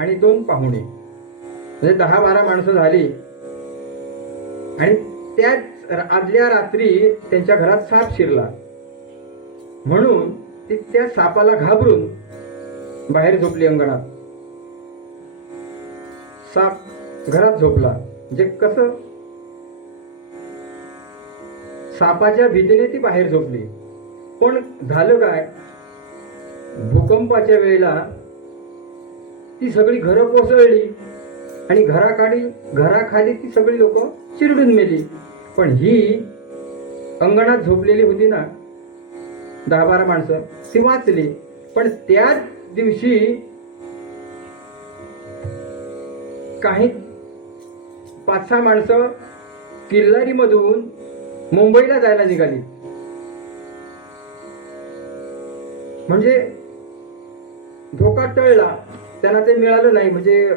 आणि 2 पाहुणे, म्हणजे 10-12 माणसं झाली. आणि त्याच आदल्या रात्री त्यांच्या घरात साप शिरला म्हणून ती त्या सापाला घाबरून बाहेर झोपली अंगणात. साप घरात झोपला. म्हणजे कसं, सापाच्या भीतीने ती बाहेर झोपली. पण झालं काय, भूकंपाच्या वेळेला ती सगळी घरं कोसळली आणि घराखाली ती सगळी लोक चिरडून मेली. पण ही अंगणात झोपलेली होती ना 10-12 माणसं, ती वाचली. पण त्याच दिवशी काही 5-6 माणसं किल्लारीमधून मुंबईला जायला निघाली. म्हणजे धोका टळला, त्यांना ते मिळालं नाही. म्हणजे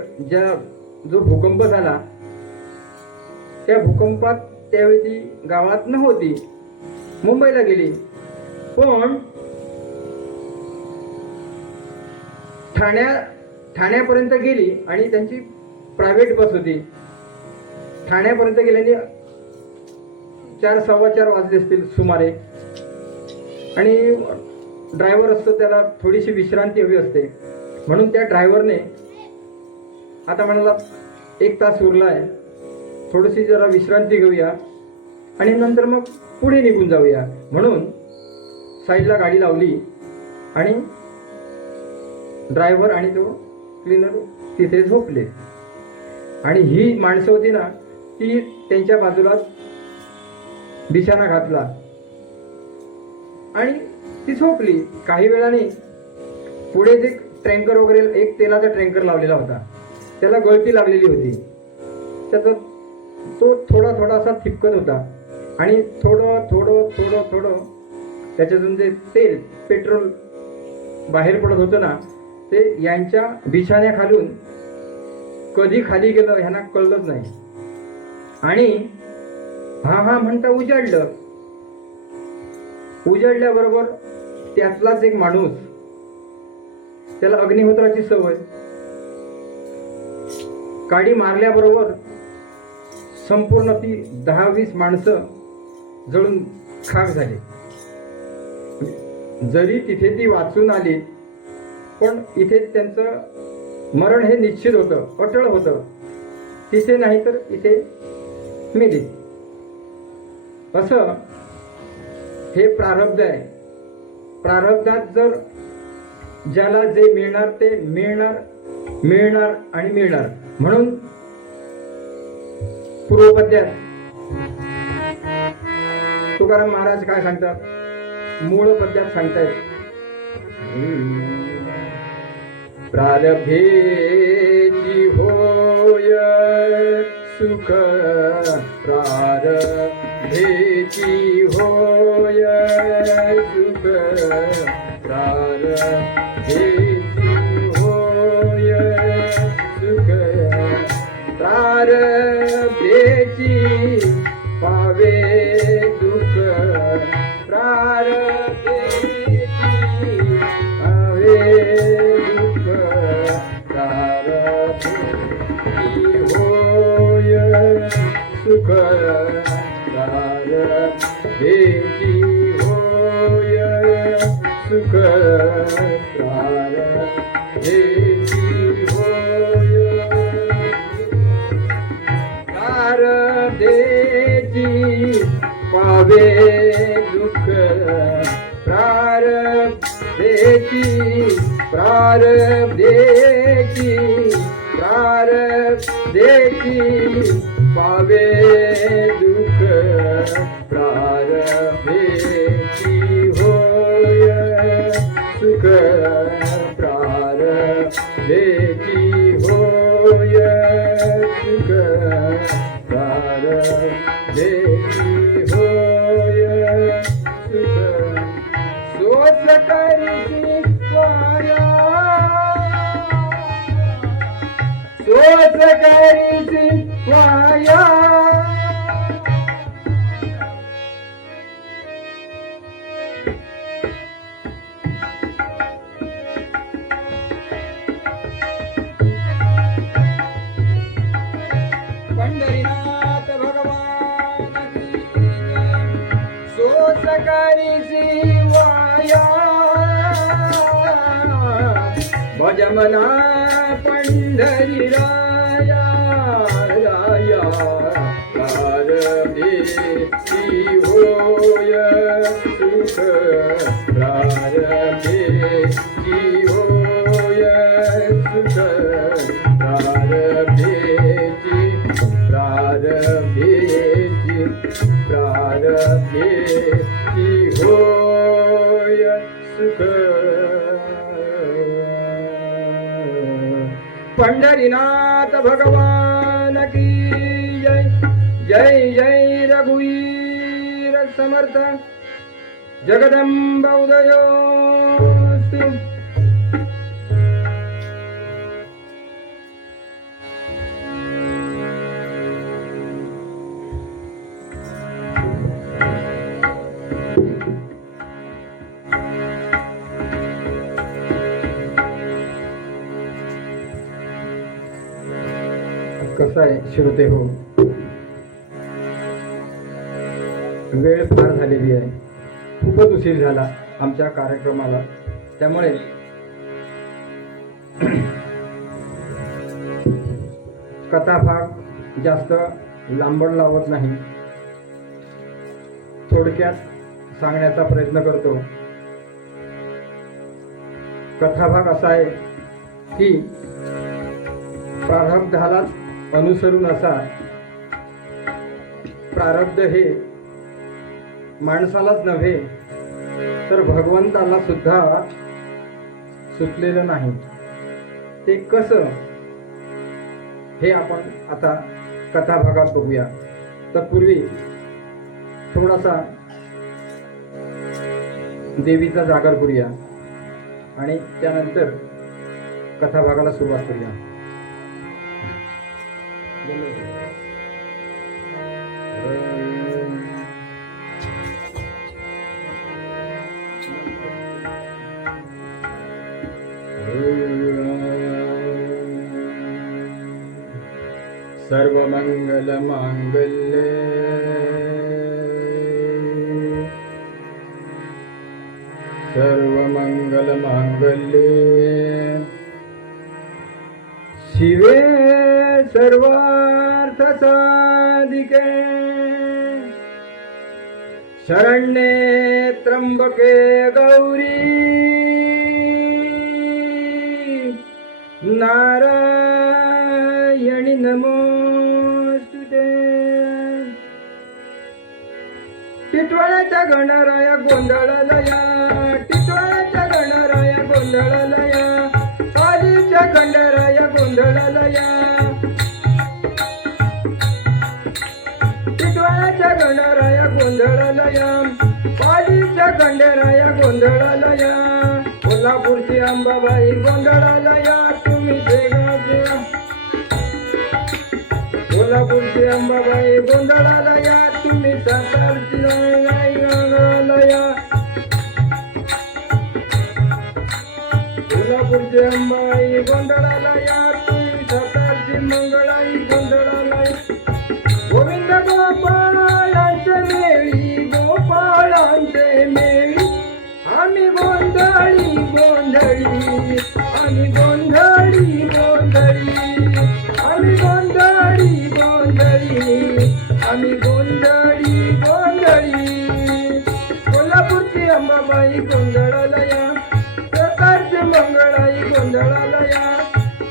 जो भूकंप झाला त्या भूकंपात त्यावेळी ती गावात नव्हती, मुंबईला गेली. पण ठाण्यापर्यंत गेली आणि त्यांची प्रायव्हेट बस होती. ठाण्यापर्यंत गेल्याने 4-4:15 वाजले असतील सुमारे. आणि ड्रायव्हर असतो, त्याला थोडीशी विश्रांती हवी असते. म्हणून त्या ड्रायव्हरने आता म्हणाला 1 तास उरला आहे, थोडीशी जरा विश्रांती घेऊया आणि नंतर मग पुढे निघून जाऊया. म्हणून साईडला गाडी लावली आणि ड्रायव्हर आणि तो क्लीनर तिथे झोपले. आणि ही माणसं होती ना, ती त्यांच्या बाजूला बिछाना घातला आणि ती झोपली. काही वेळाने पुढे जे टँकर वगैरे, एक तेलाचा टँकर लावलेला होता, त्याला गळती लागलेली होती. त्याचा तो थोडासा थिपकत होता आणि थोडं त्याच्यातून जे तेल, पेट्रोल बाहेर पडत होतं ना, ते यांच्या बिछाण्याखालून कधी खाली गेलं ह्यांना कळलंच नाही. आणि हा म्हणता उजाडल्याबरोबर त्यातलाच एक माणूस, त्याला अग्निहोत्राची सवय, काडी मारल्याबरोबर संपूर्ण ती 10-20 माणसं जळून खाक झाली. जरी तिथे ती वाचून आली, पण इथे त्यांचं मरण हे निश्चित होतं, अटळ होतं. तिथे नाही तर इथे मेली. असं हे प्रारब्ध आहे. प्रारब्धात जर ज्याला जे मिळणार ते मिळणार आणि मिळणार. म्हणून पूर्वपद्यात तुकाराम महाराज काय सांगतात, मूळ पद्यात सांगतायत, प्रारब्धेची होय सुख, प्रारब्धेची होय सुख, प्रारब्धेची होय सुख, प्रारब्धेची पावे दुःख, प्रारब्धेची सुख प्रारब्धेची होय प्रारब्धेची पावे दुःख प्रारब्धेची प्रारब्धेची प्रारब्धेची पावे दुःख प्रारब्धेची होय सुख प्रारब्धेची होय सुख प्रारब्धेची होय सुख सोच करीची वाया सोच करीची वाया पंढरीनाथ भगवान की जय. सोच करीची वाया भजमना पंढरी राया राया प्रारब्धेची होय सुख प्रारब्धेची होय सुख प्रारब्धेची प्रारब्धेची प्रारब्धेची होय सुख पंढरीनाथ भगवान की जय. जय जय रघुवीर समर्थ जगदंब उदयोस्तु. कसं आहे श्रोते हो, वेळ फार झालेली आहे, खूपच उशीर झाला आमच्या कार्यक्रमाला. त्यामुळे कथाभाग जास्त लांबण लावत नाही, थोडक्यात सांगण्याचा प्रयत्न करतो. कथाभाग असा आहे की प्रारब्धालाच अनुसरून असा प्रारब्ध हे माणसालाच नव्हे तर भगवंताला सुद्धा सुचलेलं नाही. ते कसं हे आपण आता कथाभागात बघूया. तत्पूर्वी थोडासा देवीचा जागर करूया आणि त्यानंतर कथाभागाला सुरुवात करूया. सर्वमंगलमांगल्ये सर्वमंगलमांगल्ये शिवे सर्वार्थसाधिके शरण्ये त्र्यंबके गौरी नारायणी नमोस्तुते. टिटवाळ्याच्या गणराया गोंधळालया टिटवाळ्याच्या गणराया गोंधळालया पालीच्या खंडराया गोंधळालया टिटवाळ्याच्या गणराया गोंधळालया पालीच्या खंडराया गोंधळालया कोल्हापूरची अंबाबाई गोंधळालया तुम्ही शेगावच्या कोल्हापूरची अंबाबाई गोंधळालया तुम्ही सातारची आई गोंधळालया कोल्हापूरची अंबाबाई गोंधळालया तुम्ही सातारची मंगळाई गोंधळालया. गोविंद गोपाळांचे मेळी गोपाळांचे मेळी आम्ही गोंधळ गोंधळी गोंधळी आम्ही गोंधळी गोंधळी आम्ही गोंधळी गोंधळी आम्ही गोंधळी गोंधळी कोल्हापूरची अंबाबाई गोंधळाला या प्रकारचे मंगळाई गोंधळाला या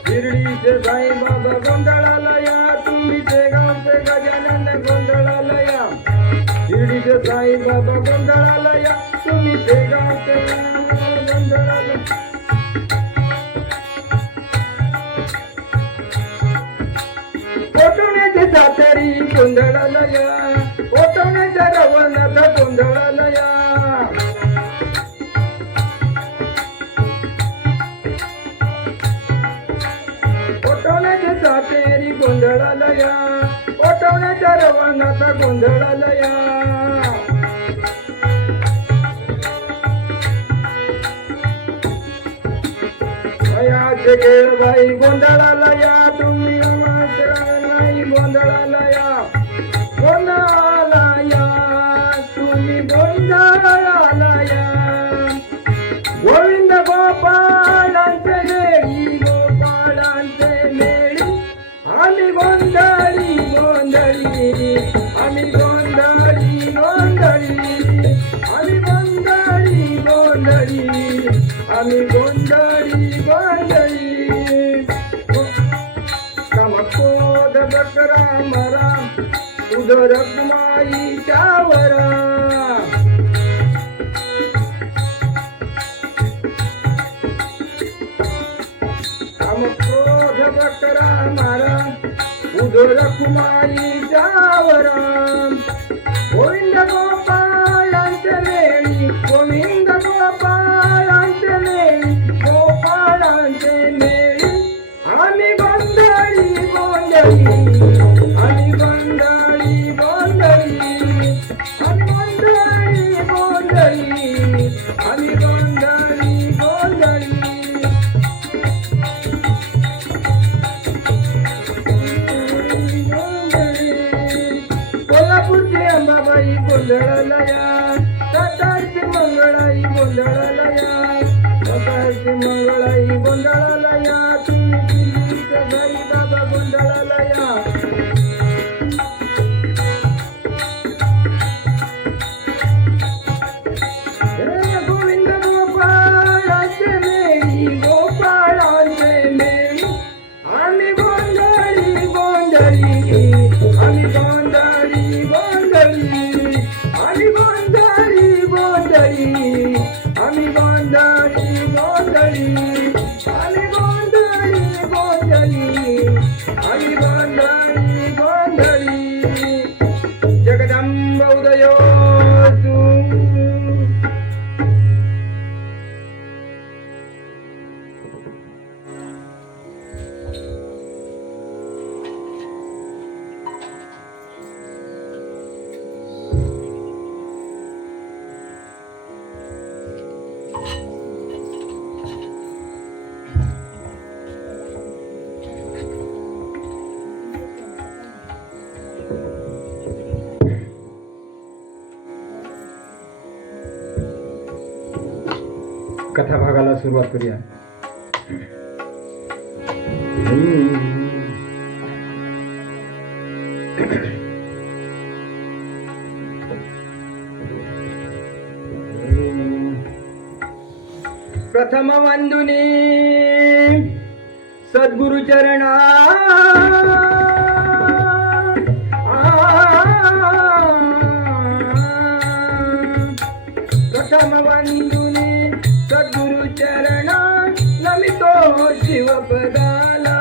शिर्डीचे साईबाबा गोंधळाला या तुम्ही शेगावचे गजानन गोंधळाला या शिर्डीचे साईबाबा गोंधळाला या तुम्ही शेगावचे गोंधळाला ओटवण्याचे सातारी गोंधळाला या ओटवण्याच्या रवणाचा गोंधळाला या ओटवण्याचे सातेरी गोंधळाला या ओटवण्याच्या रवणाचा गोंधळाला या वयाचे केळबाई गोंधळाला या तुम्ही नाही गोंधळाला या गोंधळाला या तुम्ही गोंधळाला या गोविंद गोपाळांचे मेळी गोपाळांचे मेळी आम्ही गोंधळी गोंधळी आम्ही गोंधळी गोंधळी आम्ही गोंधळी गोंधळी आम्ही गोंधळी गोंधळी कामक्रोध बकरा मरा उदर माईच्या वरा कामक्रोध बकरा मारा उदर कुमाईच्या वरा गोविंद गोपाळांचे मेळी गोविंद गोपाळांचे मेळी गोपाळांचे मेळी आम्ही गोंधळी गोंधळी आम्ही गोंधळी गोंधळी आम्ही गोंधळी गोंधळी आम्ही गोंधळी गोंधळी कोल्हापूरची अंबाबाई गोंधळाला या सातारची मंगळाई गोंधळाला या सातारची मंगळाई गोंधळाला या तुम्ही दिल्लीच्या साईबाबा गोंधळाला या हे गोविंद गोपाळांचे मेळी गोपाळांचे मेळी आम्ही गोंधळी गोंधळी आम्ही गोंधळी गोंधळी आम्ही गोंधळी गोंधळी आम्ही गोंधळी गोंधळी आम्ही गोंधळी गोंधळी आम्ही गोंधळी गोंधळी जगदंब उदयोतु कथा भागाला सुरुवात करूया. प्रथम वंदुनी सद्गुरु चरणा प्रथम वंदुनी सद्गुरु चरणा नमितो शिवपदाला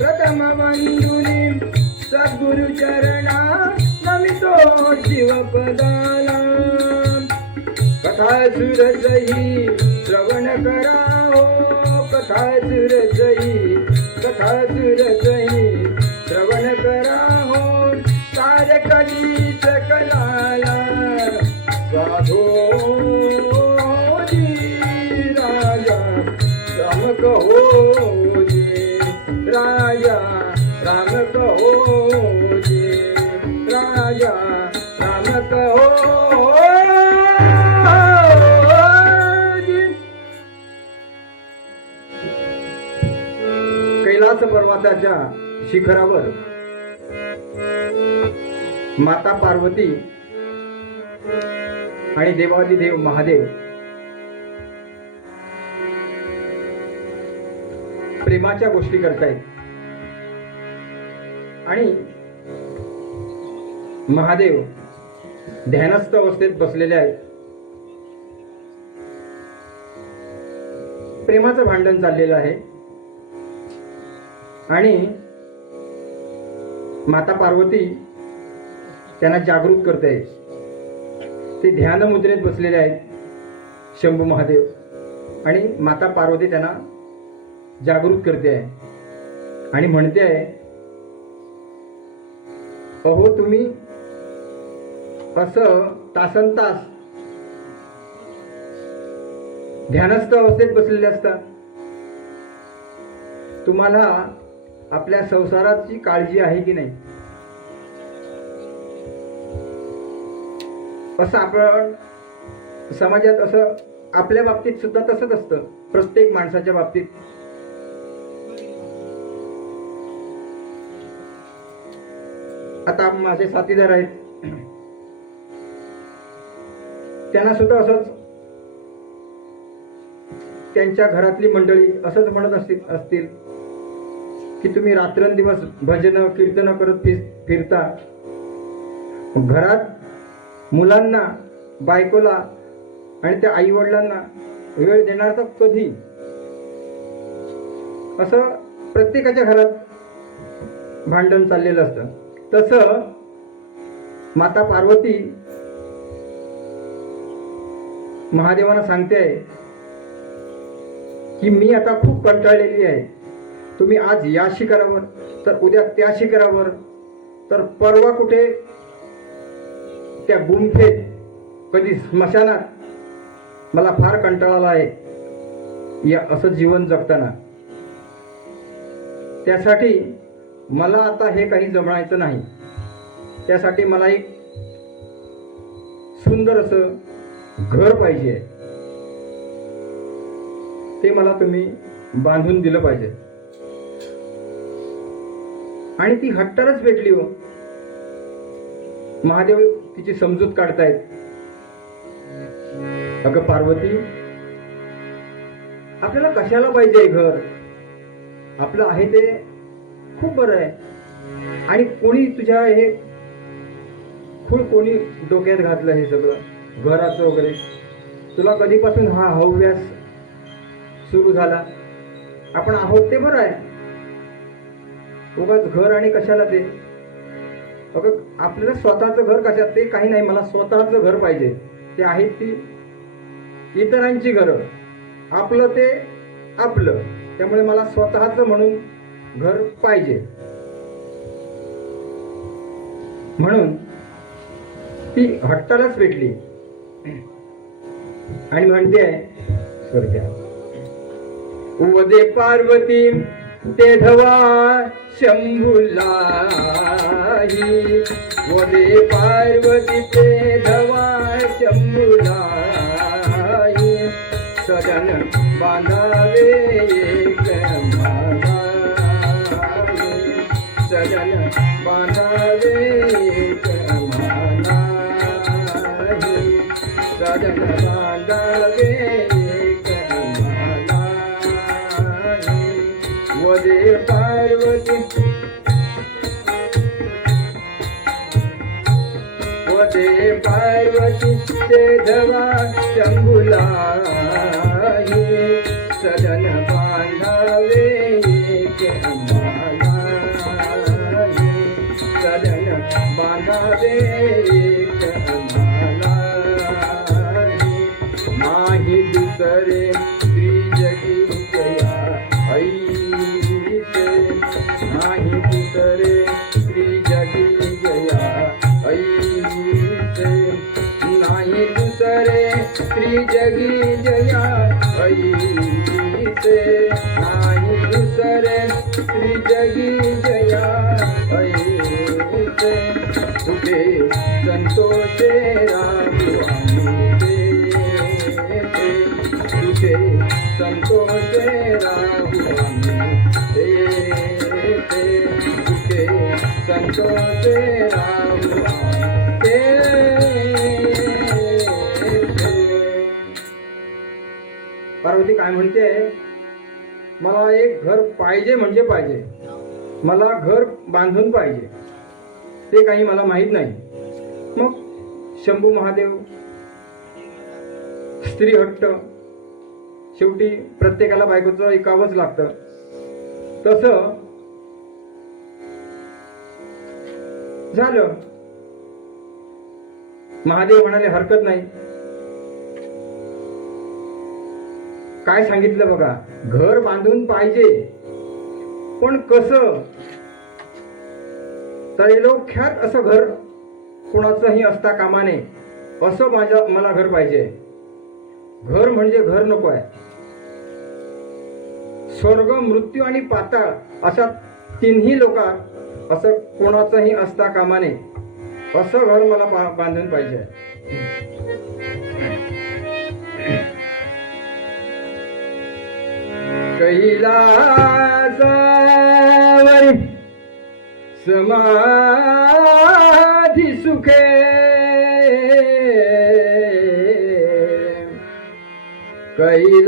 प्रथम वंदुनी सद्गुरु चरणा नमितो शिवपदाला कथा सुरसई श्रवण करा हो कथा सुरसई श्रवण करा हो सारे कली सकलाला साधो राजा राम कहो जी राजा राम कहो जी राजा राम कहो कैलास पर्वताच्या शिखरावर माता पार्वती आणि देवादिदेव महादेव प्रेमाच्या गोष्टी करतायत आणि महादेव ध्यानस्थ अवस्थेत बसलेले आहेत. प्रेमाचं भांडण चाललेलं आहे आणि माता पार्वती त्यांना जागृत करते. ते ध्यान मुद्रेत बसलेले आहेत शंभू महादेव आणि माता पार्वती त्यांना जागृत करते आहे आणि म्हणते आहे, अहो तुम्ही असं तासनतास ध्यानस्थ अवस्थेत बसलेले असता, तुम्हाला आपल्या संसाराची काळजी आहे की नाही? असं आपण समाजात असं आपल्या बाबतीत सुद्धा तसंच असतं. प्रत्येक माणसाच्या बाबतीत आता माझे साथीदार आहेत, त्यांना सुद्धा असंच त्यांच्या घरातली मंडळी असंच म्हणत असतील की तुम्ही रात्रंदिवस भजन कीर्तन करत फिरता, घरात मुलांना, बायकोला आणि त्या आई वडिलांना वेळ देणार तर कधी? असं प्रत्येकाच्या घरात भांडण चाललेलं असतं. तसं माता पार्वती महादेवांना सांगते आहे की मी आता खूप कंटाळलेली आहे. तुम्ही आज या शिखरावर, तर उद्या त्या शिखरावर, तर परवा कुठे त्या गुंफेत, कधी स्मशानात. मला फार कंटाळा आहे या असं जीवन जगताना. त्यासाठी मला आता हे काही जमवायचं नाही. त्यासाठी मला एक सुंदर असं घर पाहिजे, ते मला तुम्ही बांधून दिलं पाहिजे. आणि ती हट्टारच भेटली हो. महादेव तिची समजूत काढतायत. अगं पार्वती, आपल्याला कशाला पाहिजे घर? आपलं आहे ते खूप बरं आहे. आणि कोणी तुझ्या हे कोणी डोक्यात घातलं हे सगळं घराचं वगैरे? तुला कधीपासून हा हव्यास सुरू झाला? आपण आहोत ते बरं आहे. उगाच घर आणि कशाला ते? अगं आपल्याला स्वतःचं घर कशात? ते काही नाही, मला स्वतःचं घर पाहिजे. ते आहेत ती इतरांची घरं, आपलं ते आपलं. त्यामुळे मला स्वतःचं म्हणून घर पाहिजे. म्हणून ती हट्टालाच भेटली आणि म्हणते आहे स्वर्ग्या, वदे पार्वती ते धवा शंभूला, वदे पार्वती ते धवा शंभूला, सदन बांधावे एक माला, सदन बांधावे एक माला, सदन बांधावे एक माला, वदे पार्वती, वदे पार्वती ते धवा शंभूला, सदन बांधावे एक माला, सदन बांधावे एक माला, नाही दुसरे त्रिजगी जया ऐसे, नाही दुसरे त्रिजगी जया ऐसे, नाही दुसरे त्रिजगी जया ऐसे, नाही दुसरे त्रिजगी जया ऐसे, कुठे संतोषे राहू आम्ही ते, सुखे संतोषे राहू आम्ही ते सुखे संतोषे राहू ते पार्वती काय म्हणते, मला एक घर पाहिजे म्हणजे पाहिजे, मला घर बांधून पाहिजे, ते काही मला माहीत नाही. मग शंभू महादेव स्त्री हट्ट, शेवटी प्रत्येकाला बायकोचं ऐकावंच लागतं. तसं झालं. महादेव म्हणाले हरकत नाही. काय सांगितलं बघा, घर बांधून पाहिजे, पण कसं? त्रैलोक्यात असं घर कोणाचंही असता कामा नये, असं मला घर पाहिजे. घर म्हणजे घर नको आहे. स्वर्ग, मृत्यू आणि पाताळ अशा तिन्ही लोकात असं कोणाचंही असता कामा नये, असं घर मला बांधून पाहिजे. कैलासावरी समाधी सुखे कैलासावरी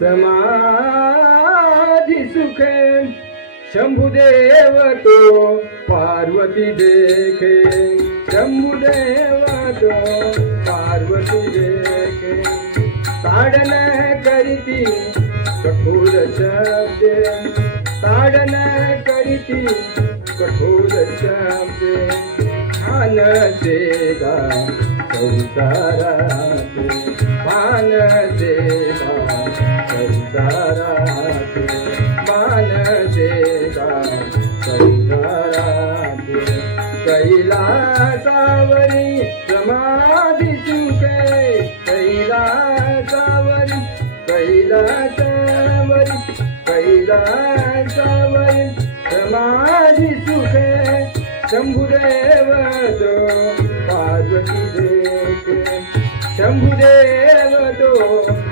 समाधी सुखे शंभुदेव तो पार्वती देखे शंभुदेव तो पार्वती देखे ताडन करीती कठोर शब्द ताडन करीती कठोर शब्द मानसेगा संसारात मानसेगा संसारात मानसेगा संसारात कैलासावरी समाधी सुखे कैलासावरी कैलासावरी कैलासावरी समाधी सुखे शंभुदेव तो पार्वती देखे शंभुदेव तो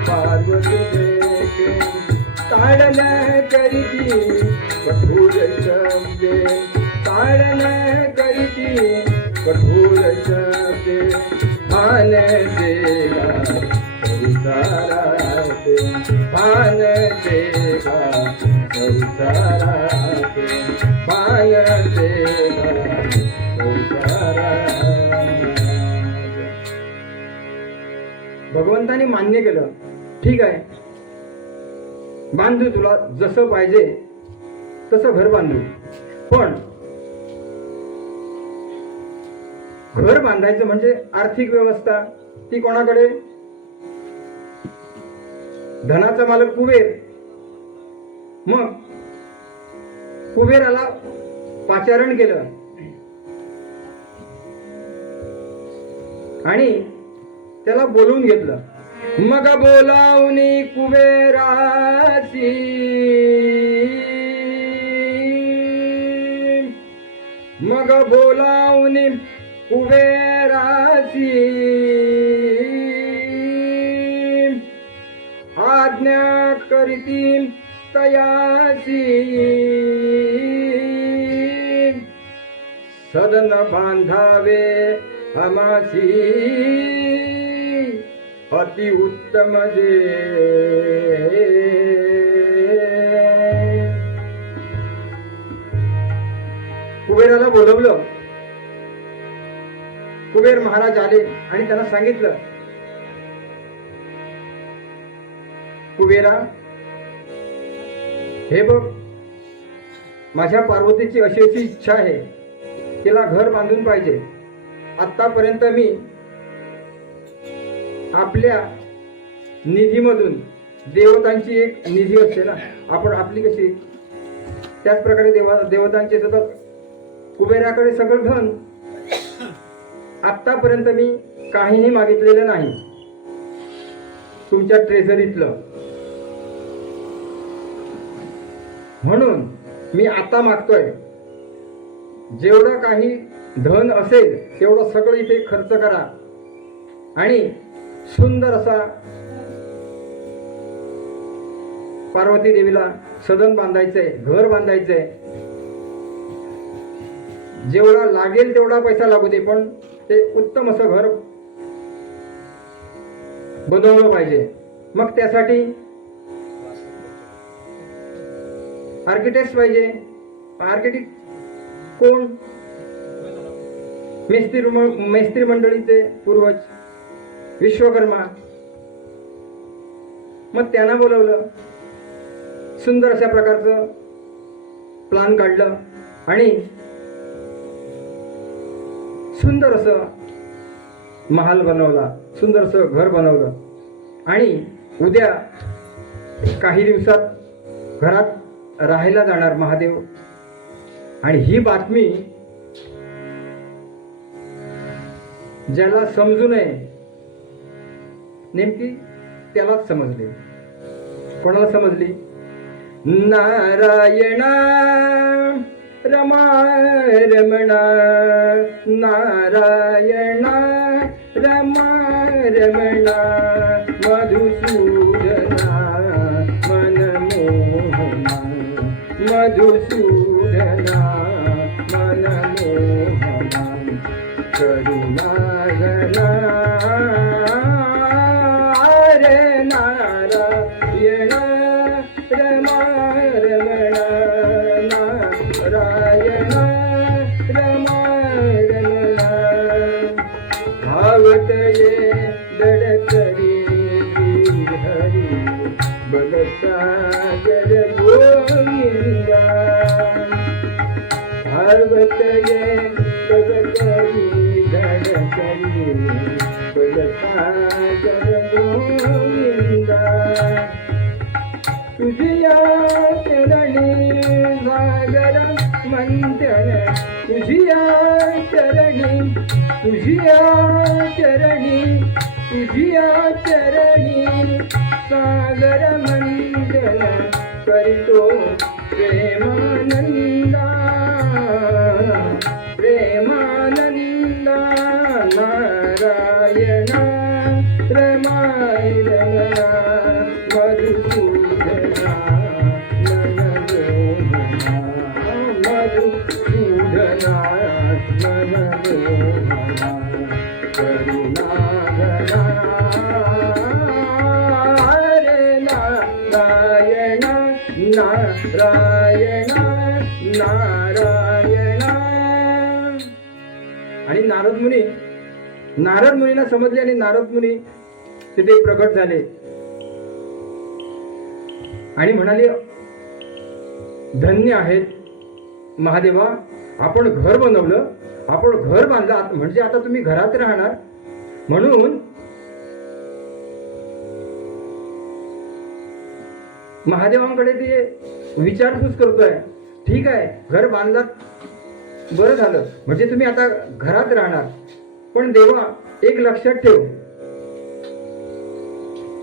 पार्वती देखे ताडन करीती कठोर शब्द ताडन करीती कठोर शब्द मान देगा संसारात मान देगा संसारात मान देगा संसारात. भगवंतानी मान्य केलं, ठीक आहे बांधू, तुला जसं पाहिजे तसं घर बांधू, पण घर बांधायचं म्हणजे आर्थिक व्यवस्था ती कोणाकडे? धनाचा मालक कुबेर. मग कुबेराला पाचारण केलं आणि त्याला बोलवून घेतलं. मग बोलावून कुबेराची मग बोलावून कुबेराची आज्ञा करीती तयासी सदन बांधावे आमासी अति उत्तम जे. कुबेराला बोलवलं. कुबेर महाराज आले आणि त्यांना सांगितलं, कुबेरा, हे बघ, माझ्या पार्वतीची अशी अशी इच्छा आहे, तिला घर बांधून पाहिजे. आतापर्यंत मी आपल्या निधीमधून, देवतांची एक निधी असते ना, आपण आपली कशी, त्याच प्रकारे देवतांचे सुद्धा कुबेराकडे सगळं धन. आतापर्यंत मी काहीही मागितलेलं नाही तुमच्या ट्रेझरीतलं, म्हणून मी आता मागतोय, जेवढं काही धन असेल तेवढं सगळं इथे खर्च करा आणि सुंदर असा पार्वती देवीला सदन बांधायचंय, घर बांधायचंय. जेवढा लागेल तेवढा पैसा लागू दे, पण ते उत्तम असं घर बनवलं पाहिजे. मग त्यासाठी आर्किटेक्ट पाहिजे. आर्किटेक्ट कोण? मेस्त्री मंडळीचे पूर्वज विश्वकर्मा. मग त्यांना बोलवलं, सुंदर अशा प्रकारचं प्लान काढलं आणि सुंदर असं महाल बनवला, सुंदर असं घर बनवलं. आणि उद्या काही दिवसात घरात राहायला जाणार महादेव. आणि ही बातमी ज्याला समजू नये नेमकी त्यालाच समजली. कोणाला समजली? नारायण रमा रमणा, नारायण रमा रमणा, मधुसूदना मनमोहना, मधुसूदना मनमोहना, करुणागना रे नारायण रमा रमणा, नारायण रमा रमणा. भावत ये दडकरी हरी, बलसागर गोविंदा. भावत ये दडकरी धडकरी, बलसागर गोविंदा. तुझिया चरणी सागर मंथन, तुझिया चरणी, तुझिया चरणी, तुझिया चरणी सागर मंथन करितो प्रेमानंदा, प्रेमानंदा. नारायण रमायणा, मधुसूदना मनमोहना, मधुसूदना मनमोहना, करुणागना रे नारायण, नारायण, नारायण. आणि नारद मुनींना समजले आणि नारद मुनी तिथे प्रकट झाले आणि म्हणाले, धन्य आहेत महादेवा, आपण घर बनवलं, आपण घर बांधलं, म्हणजे आता तुम्ही घरात राहणार. म्हणून महादेवांकडे ते विचारपूस करतोय. ठीक आहे, घर बांधलात, बरं झालं, म्हणजे तुम्ही आता घरात राहणार. पण देवा, एक लक्षात ठेव,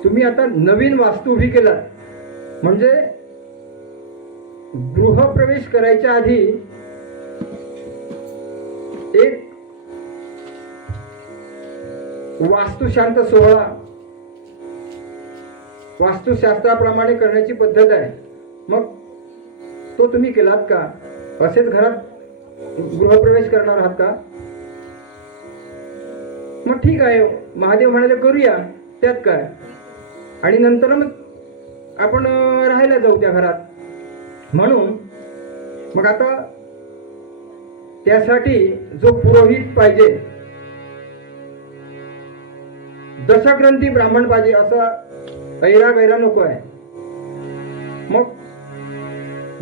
तुम्ही आता नवीन वास्तू उभी केला, म्हणजे गृहप्रवेश करायच्या आधी एक वास्तुशांत सोहळा वास्तुशास्त्राप्रमाणे करण्याची पद्धत आहे. मग तो तुम्ही केलात का? असेच घरात गृहप्रवेश करणार आहात का? मग ठीक आहे, महादेव म्हणाले करूया, त्यात काय. आणि नंतर मग आपण राहायला जाऊ त्या घरात. म्हणून मग आता त्यासाठी जो पुरोहित पाहिजे, दशग्रंथी ब्राह्मण पाहिजे, असा ऐरा गैरा नको आहे. मग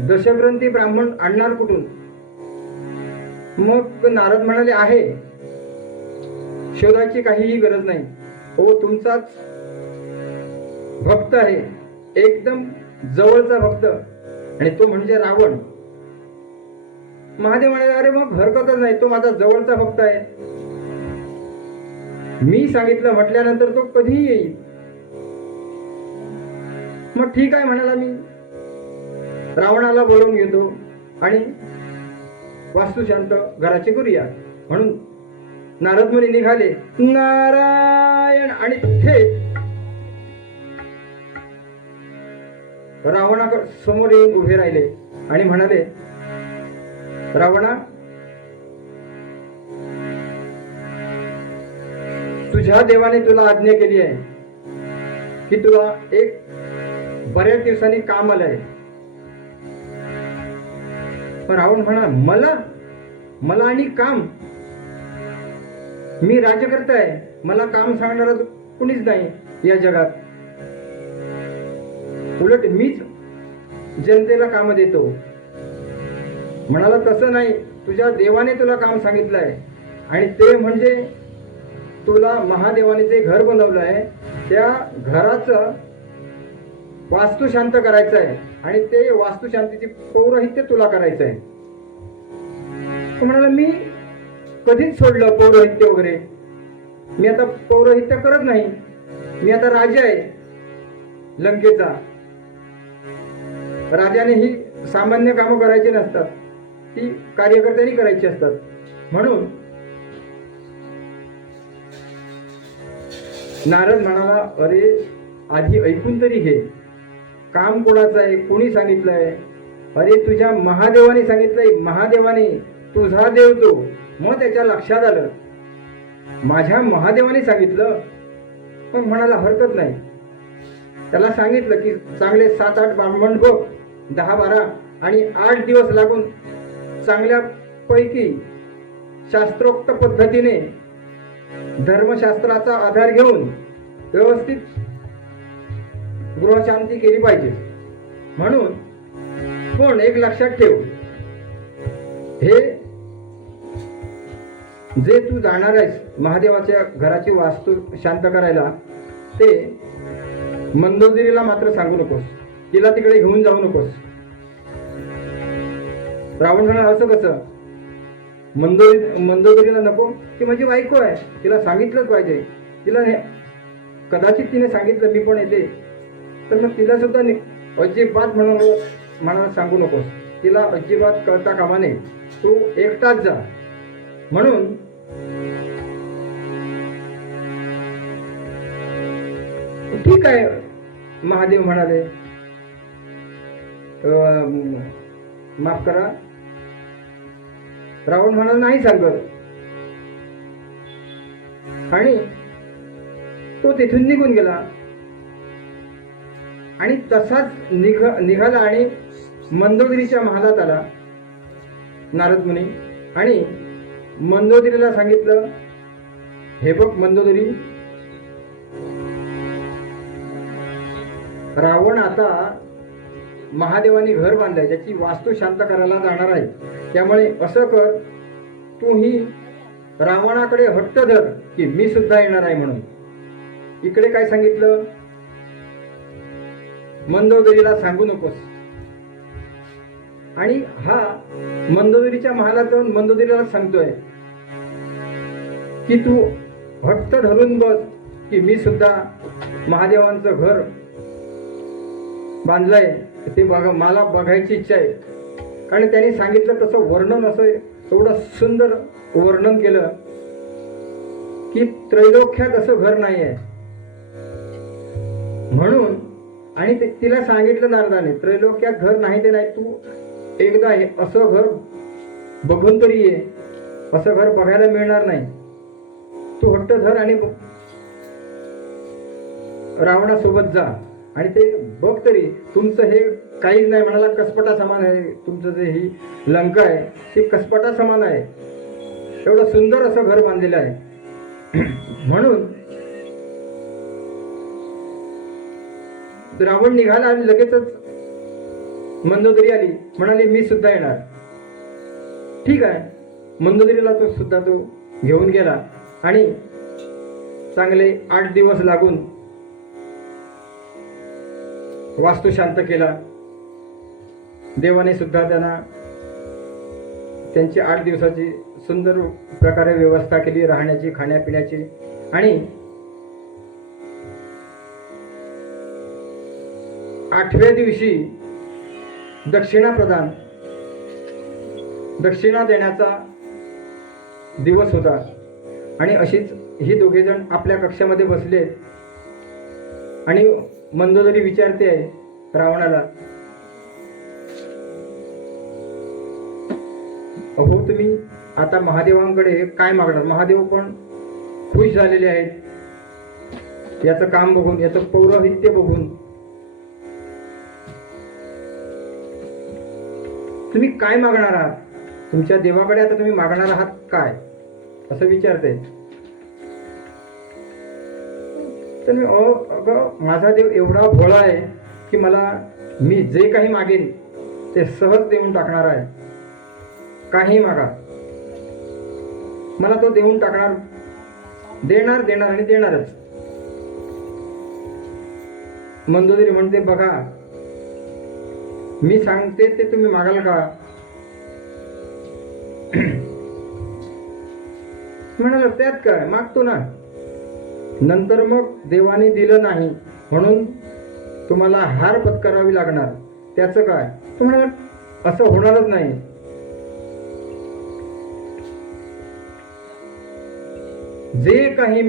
दशग्रंथी ब्राह्मण आणणार कुठून? मग नारद म्हणाले, आहे, शोधायची काहीही गरज नाही. हो, तुमचाच भक्त आहे, एकदम जवळचा भक्त, आणि तो म्हणजे रावण. महादेव म्हणाले, अरे मग हरकतच नाही, तो माझा जवळचा भक्त आहे, मी सांगितलं म्हटल्यानंतर तो कधीही येईल. मग ठीक आहे म्हणाला, मी रावणाला बोलवून घेतो आणि वास्तुशांत घराची करूया. म्हणून नारद मुनी निघाले, नारायण, आणि तिथे रावणा समोर येऊन उभे राहिले आणि म्हणाले, रावणा, तुझ्या देवाने तुला आज्ञा केली आहे की तुला एक बऱ्याच दिवसांनी काम आलंय. पण रावण म्हणा, मला आणि काम? मी राज्यकर्ता आहे, मला काम सांगणारा कुणीच नाही या जगात. उलट मीच जनतेला काम देतो. म्हणाला, तसं नाही, तुझ्या देवाने तुला काम सांगितलंय आणि ते म्हणजे तुला महादेवाने जे घर बनवलं आहे त्या घराचं वास्तुशांत करायचं आहे आणि ते वास्तुशांतीची पौरोहित्य तुला करायचं आहे. तो म्हणाला, मी कधीच सोडलं पौरोहित्य वगैरे. मी आता पौरोहित्य करत नाही. मी आता राजा आहे लंकेचा. राजाने ही सामान्य कामं करायची नसतात, ती कार्यकर्त्यांनी करायची असतात. म्हणून नारद म्हणाला, अरे आधी ऐकून तरी घे, काम कोणाचं आहे, कोणी सांगितलंय? अरे तुझ्या महादेवाने सांगितलंय. महादेवाने, तुझा देव तो. मग त्याच्या लक्षात आलं, माझ्या महादेवाने सांगितलं. मग म्हणाला, हरकत नाही. त्याला सांगितलं की चांगले 7-8 ब्राह्मण बघ, 10-12, आणि 8 दिवस लागून चांगल्यापैकी शास्त्रोक्त पद्धतीने धर्मशास्त्राचा आधार घेऊन व्यवस्थित गृहशांती केली पाहिजे. म्हणून पण एक लक्षात ठेव, हे जे तू जाणार आहेस महादेवाच्या घराची वास्तू शांत करायला, ते मंदोदरीला मात्र सांगू नकोस. तिला तिकडे घेऊन जाऊ नकोस. रावण म्हणाला, असं कसं? मंदोदरीला नको? ती माझी बायको आहे, तिला सांगितलंच पाहिजे. तिला कदाचित तिने सांगितलं मी पण येते, तर मग तिला सुद्धा अजिबात म्हणाला सांगू नकोस. तिला अजिबात कळता कामा नये. तू एकटाच जा. म्हणून ठीक आहे महादेव म्हणाले, माफ करा. रावण म्हणाला, नाही सांगत. आणि तो तिथून निघून गेला. आणि तसाच निघाला आणि मंदोदरीच्या महालात आला नारद मुनी. आणि मंदोदरीला सांगितलं, हे बघ मंदोदरी, रावण आता महादेवानी घर बांधलंय, त्याची वास्तू शांत करायला जाणार आहे. त्यामुळे असं कर, तू ही रावणाकडे हट्ट धर की मी सुद्धा येणार आहे म्हणून. इकडे काय सांगितलं, मंदोदरीला सांगू नकोस. आणि हा मंदोदरीच्या महालात जाऊन मंदोदरीला सांगतोय की तू हट्ट धरून बस की मी सुद्धा महादेवांचं घर बांधलंय, ते मला बघायची इच्छा आहे. कारण त्यांनी सांगितलं तसं वर्णन, असं एवढं सुंदर वर्णन केलं की त्रैलोक्यात असं घर नाही आहे म्हणून. आणि तिला सांगितलं नारदाने, त्रैलोक्यात घर नाही ते नाही, तू एकदा हे असं घर बघून तरी ये. असं घर बघायला मिळणार नाही. तू हट्ट धर आणि रावणासोबत जा आणि ते बघ तरी. तुमचं हे काहीच नाही म्हणाला, कसपटा समान आहे. तुमचं जे ही लंका आहे ती कसपटा समान आहे. एवढं सुंदर असं घर बांधलेलं आहे. म्हणून रावण निघाला आणि लगेचच मंदोदरी आली. म्हणाली, मी सुद्धा येणार. ठीक आहे. मंदोदरीला तो घेऊन गेला आणि चांगले 8 दिवस लागून वास्तू शांत केला. देवाने सुद्धा त्यांची 8 दिवसाची सुंदर प्रकारे व्यवस्था केली, राहण्याची, खाण्यापिण्याची. आणि 8व्या दिवशी दक्षिणा देण्याचा दिवस होता. आणि अशीच ही दोघे जण आपल्या कक्षामध्ये बसले आणि मंदोदरी विचारते आहे रावणाला, अहो तुम्ही आता महादेवांकडे काय मागणार? महादेव पण खुश झालेले आहेत याचं काम बघून, याचं पौरोहित्य बघून. तुम्ही काय मागणार आहात? तुमच्या देवाकडे आता तुम्ही मागणार आहात काय, असं विचारते. तर मी अगं माझा देव एवढा भोळा आहे की मी जे काही मागेन ते सहज देऊन टाकणार आहे. काही मागा, मला तो देऊन टाकणार, देणार आणि देणारच. मंदोदरी म्हणते, बघा मी सांगते ते तुम्ही मागाल का? म्हणाल त्यात काय, मागतो ना. नंतर मग देवाने दिलं नाही म्हणून तुम्हाला हार पत्करावी लागणार, त्याचं काय? तो म्हणाला असं होणारच नाही. जे काही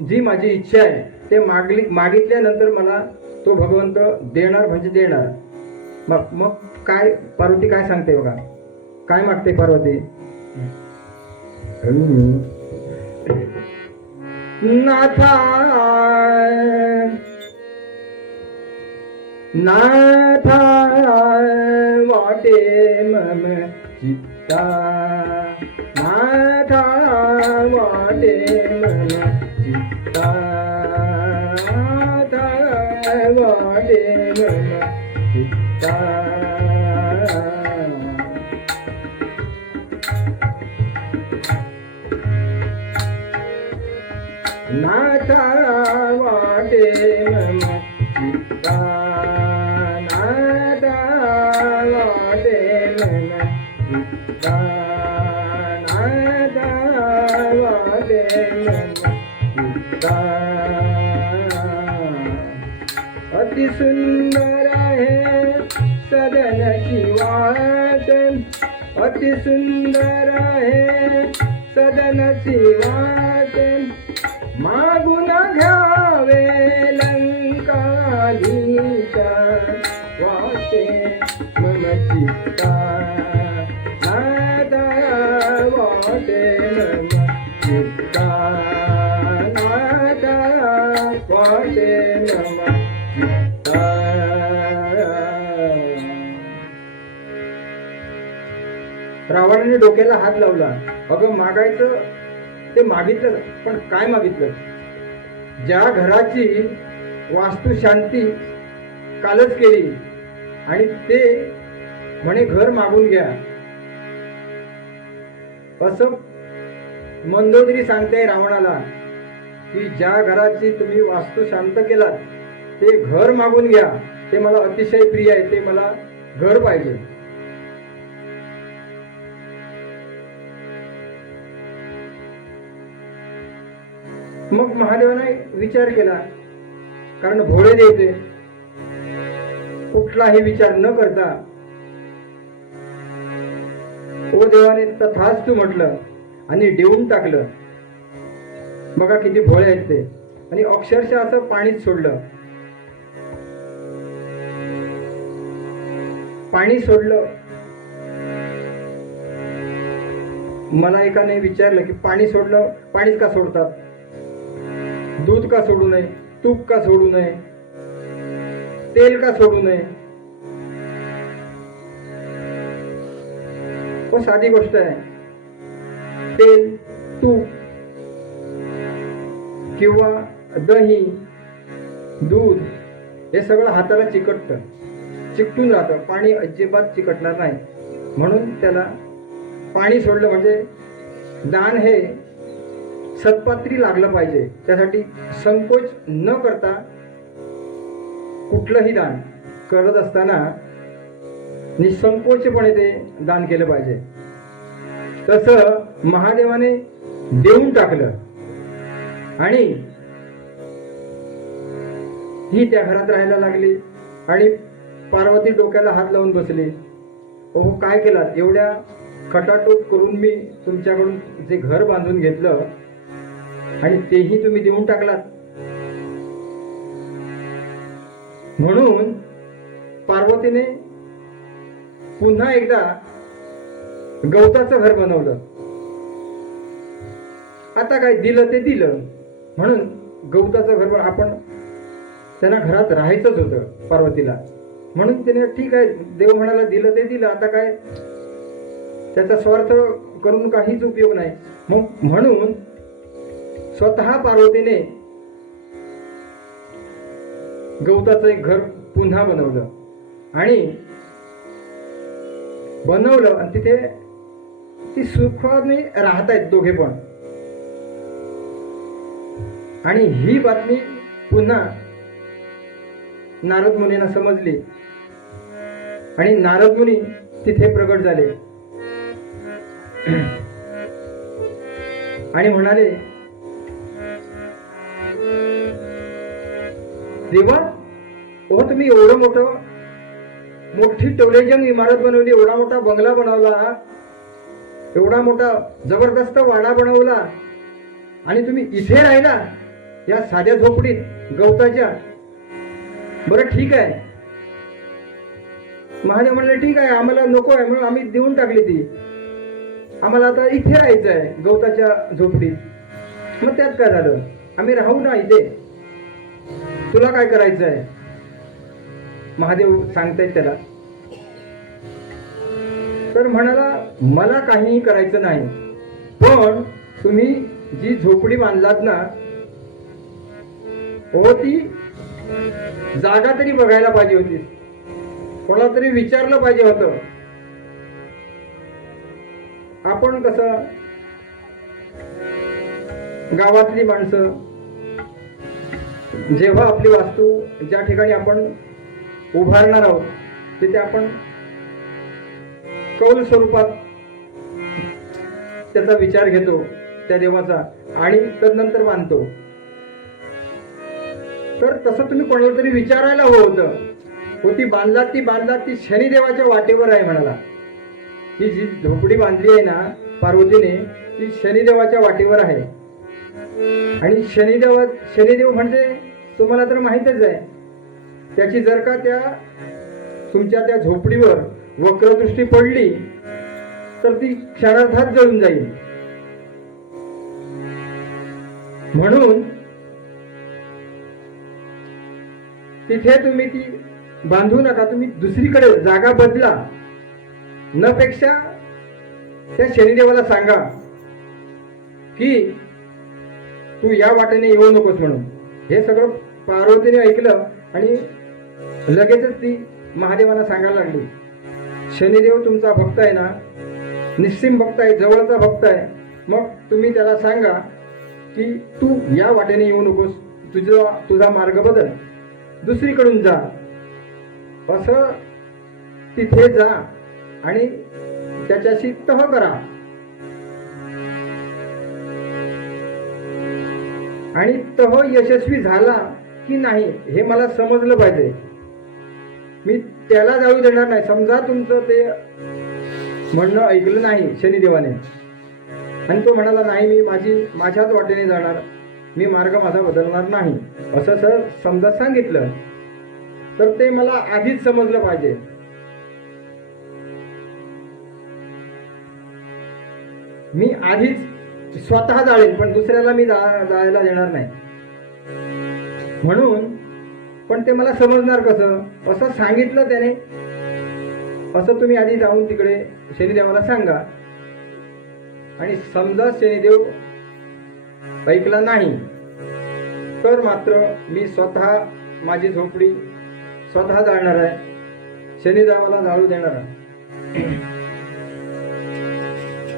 जी माझी इच्छा आहे ते मागितल्यानंतर मला तो भगवंत देणार म्हणजे देणार. मग काय पार्वती काय सांगते बघा, काय मागते पार्वती? नाथा नाथा वाटे मम चित्ता, नाथा वाटे मम चित्ता, नाथा वाटे मम चित्ता. नाथा वाटे मम चित्ता, नाथा वाटे मम चित्ता, नाथा वाटे मम चित्ता. अति सुंदर है सदनची वाट, अति सुंदर है सदनची वाट, मागून घ्यावे लंकाधीशा, वाटे मम चित्ता, नाथा वाटे मम चित्ता, नाथा वाटे मम चित्ता. रावणाने डोक्याला हात लावला. अगं मागायचं ते मागितलं, पण काय मागितलं? ज्या घराची वास्तू शांती कालच केली आणि ते म्हणे घर मागून घ्या, असं मंदोदरी सांगते रावणाला की ज्या घराची तुम्ही वास्तू शांत केलात ते घर मागून घ्या, ते मला अतिशय प्रिय आहे, ते मला घर पाहिजे. मग महादेवाने विचार केला, कारण भोळे देवते कुठलाही विचार न करता ओ देवाने तथास्तु म्हटलं आणि देऊन टाकलं. बघा किती भोळे आहेत ते. आणि अक्षरशः असं पाणीच सोडलं. पाणी सोडलं. मला एकाने विचारलं की पाणी सोडलं, पाणीच का सोडतात? दूध का सोडू नये? तूप का सोडू नये? तेल का सोडू नये? हो, साधी गोष्ट आहे. तेल, तूप किंवा दही, दूध हे सगळं हाताला चिकटून राहतं. पाणी अजिबात चिकटणार नाही. म्हणून त्याला पाणी सोडलं म्हणजे दान हे सत्पात्री लागलं पाहिजे. त्यासाठी संकोच न करता कुठलंही दान करत असताना निसंकोचपणे ते दान केलं पाहिजे. तसं महादेवाने देऊन टाकलं आणि ही त्या घरात राहायला लागली. आणि पार्वती डोक्याला हात लावून बसली. ओहो, काय केलात? एवढ्या खटाटोप करून मी तुमच्याकडून जे घर बांधून घेतलं आणि तेही तुम्ही देऊन टाकलात. म्हणून पार्वतीने पुन्हा एकदा गवताचं घर बनवलं. आता काय दिलं ते दिलं म्हणून गवताचं घर आपण त्यांना घरात राहायचंच होतं पार्वतीला. म्हणून तिने ठीक आहे, देव म्हणाला दिलं ते दिलं, आता काय त्याचा स्वार्थ करून काहीच उपयोग नाही. मग म्हणून स्वतः पार्वतीने गवताचं एक घर पुन्हा बनवलं आणि तिथे ती सुखाने राहत आहेत दोघे पण. आणि ही बातमी पुन्हा नारद मुनींना समजली आणि नारद मुनी तिथे प्रगट झाले आणि म्हणाले, देवा, तुम्ही एवढं मोठी टोलेजंग इमारत बनवली, एवढा मोठा बंगला बनवला, एवढा मोठा जबरदस्त वाडा बनवला आणि तुम्ही इथे राहिला या साध्या झोपडीत गवताच्या. बरं ठीक आहे. महादेव म्हणले ठीक आहे, आम्हाला नको आहे म्हणून आम्ही देऊन टाकली ती. आम्हाला आता इथे राहायचं आहे गवताच्या झोपडीत. मग त्यात काय झालं, आम्ही राहू ना इथे, तुला काय करायचं आहे. महादेव सांगतायत त्याला. तर म्हणाला, मला काहीही करायचं नाही, पण तुम्ही जी झोपडी बांधलात ना, ती जागा तरी बघायला पाहिजे होती, कोणाला तरी विचारलं पाहिजे होतं. आपण कसं गावातली माणसं जेव्हा आपली वास्तू ज्या ठिकाणी आपण उभारणार आहोत तिथे आपण कौल स्वरूपात त्याचा विचार घेतो त्या देवाचा आणि तदनंतर मानतो. तर तसं तुम्ही कोणाला तरी विचारायला हवं होतं. ती बांधलात ती शनिदेवाच्या वाटेवर आहे म्हणाला. ही जी झोपडी बांधली आहे ना पार्वतीने, ती शनिदेवाच्या वाटेवर आहे. आणि शनिदेव म्हणजे तुम्हाला तर माहितच आहे, त्याची जर का तुमच्या त्या झोपडीवर वक्रदृष्टी पडली तर ती क्षणार्धात जळून जाईल. म्हणून तिथे तुम्ही ती बांधू नका, तुम्ही दुसरीकडे जागा बदला. न पेक्षा त्या शनिदेवाला सांगा की तू या वाटेने येऊ नकोस म्हणून. हे सगळं पार्वतीने ऐकलं आणि लगेचच ती महादेवाला सांगायला लागली, शनिदेव तुमचा भक्त आहे ना, निस्सीम भक्त आहे, जवळचा भक्त आहे. मग तुम्ही त्याला सांगा की तू या वाटेने येऊ नकोस, तुझा मार्ग बदल, दुसरीकडून जा. असं तिथे जा आणि त्याच्याशी तह करा. आणि तह यशस्वी झाला की नाही हे मला समजलं पाहिजे. मी त्याला जाऊ देणार नाही. समजा तुमचं ते म्हणणं ऐकलं नाही शनिदेवाने आणि तो म्हणाला, नाही मी माझ्याच वाटेने जाणार, मी मार्ग माझा बदलणार नाही, असं सर समजा सांगितलं, तर ते मला आधीच समजलं पाहिजे. मी आधीच स्वतः जाळेन पण दुसऱ्याला मी जायला देणार नाही. म्हणून पण ते मला समजणार कसं, असं सांगितलं त्याने. असं तुम्ही आधी जाऊन तिकडे शनिदेवाला सांगा. आणि समजा शनिदेव ऐकला नाही तर मात्र मी स्वतः माझी झोपडी स्वतः जाळणार आहे, शनिदेवाला जाळू देणार आहे.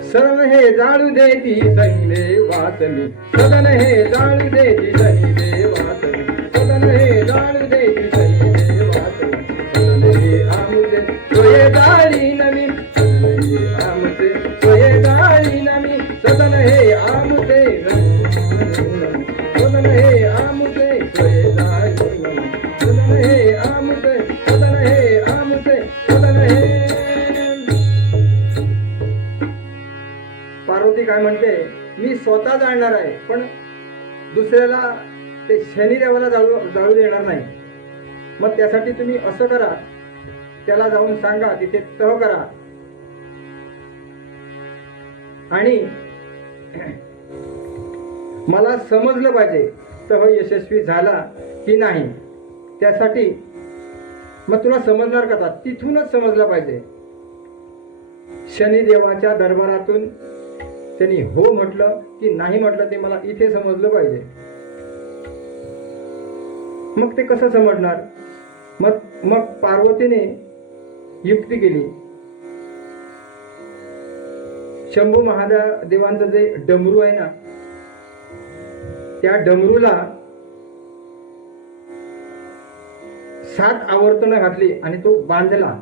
सरण हे जाळू देती शनिदेव वासनी, सदन हे जाळू देती शनिदेव वासनी, सदन हे जाळू देती शनिदेव वासनी, सदन हे आमुचे सोये जाळी नमी, सदन हे आमुचे सोये जाळी नमी, सदन हे आमुचे सदन हे आमुचे सोये जाळी नमी, सदन हे आमुचे सदन हे आमुचे सदन हे. पार्वती काय म्हणते, मी स्वतः जाणणार आहे पण दुसऱ्याला ते शनिदेवाला जाळू देणार नाही. मग त्यासाठी तुम्ही असं करा, त्याला जाऊन सांगा, तिथे तह करा आणि मला समजलं पाहिजे तह यशस्वी झाला की नाही. त्यासाठी मग तुला समजणार कसा, तिथूनच समजलं पाहिजे. शनिदेवाच्या दरबारातून त्यांनी हो म्हटलं की नाही म्हटलं ते मला इथे समजलं पाहिजे. मग ते कसं समजणार? मग पार्वतीने युक्ती केली. शंभू महादेवांचं जे डमरू आहे ना, त्या डमरूला 7 आवर्तनं घातली आणि तो बांधला.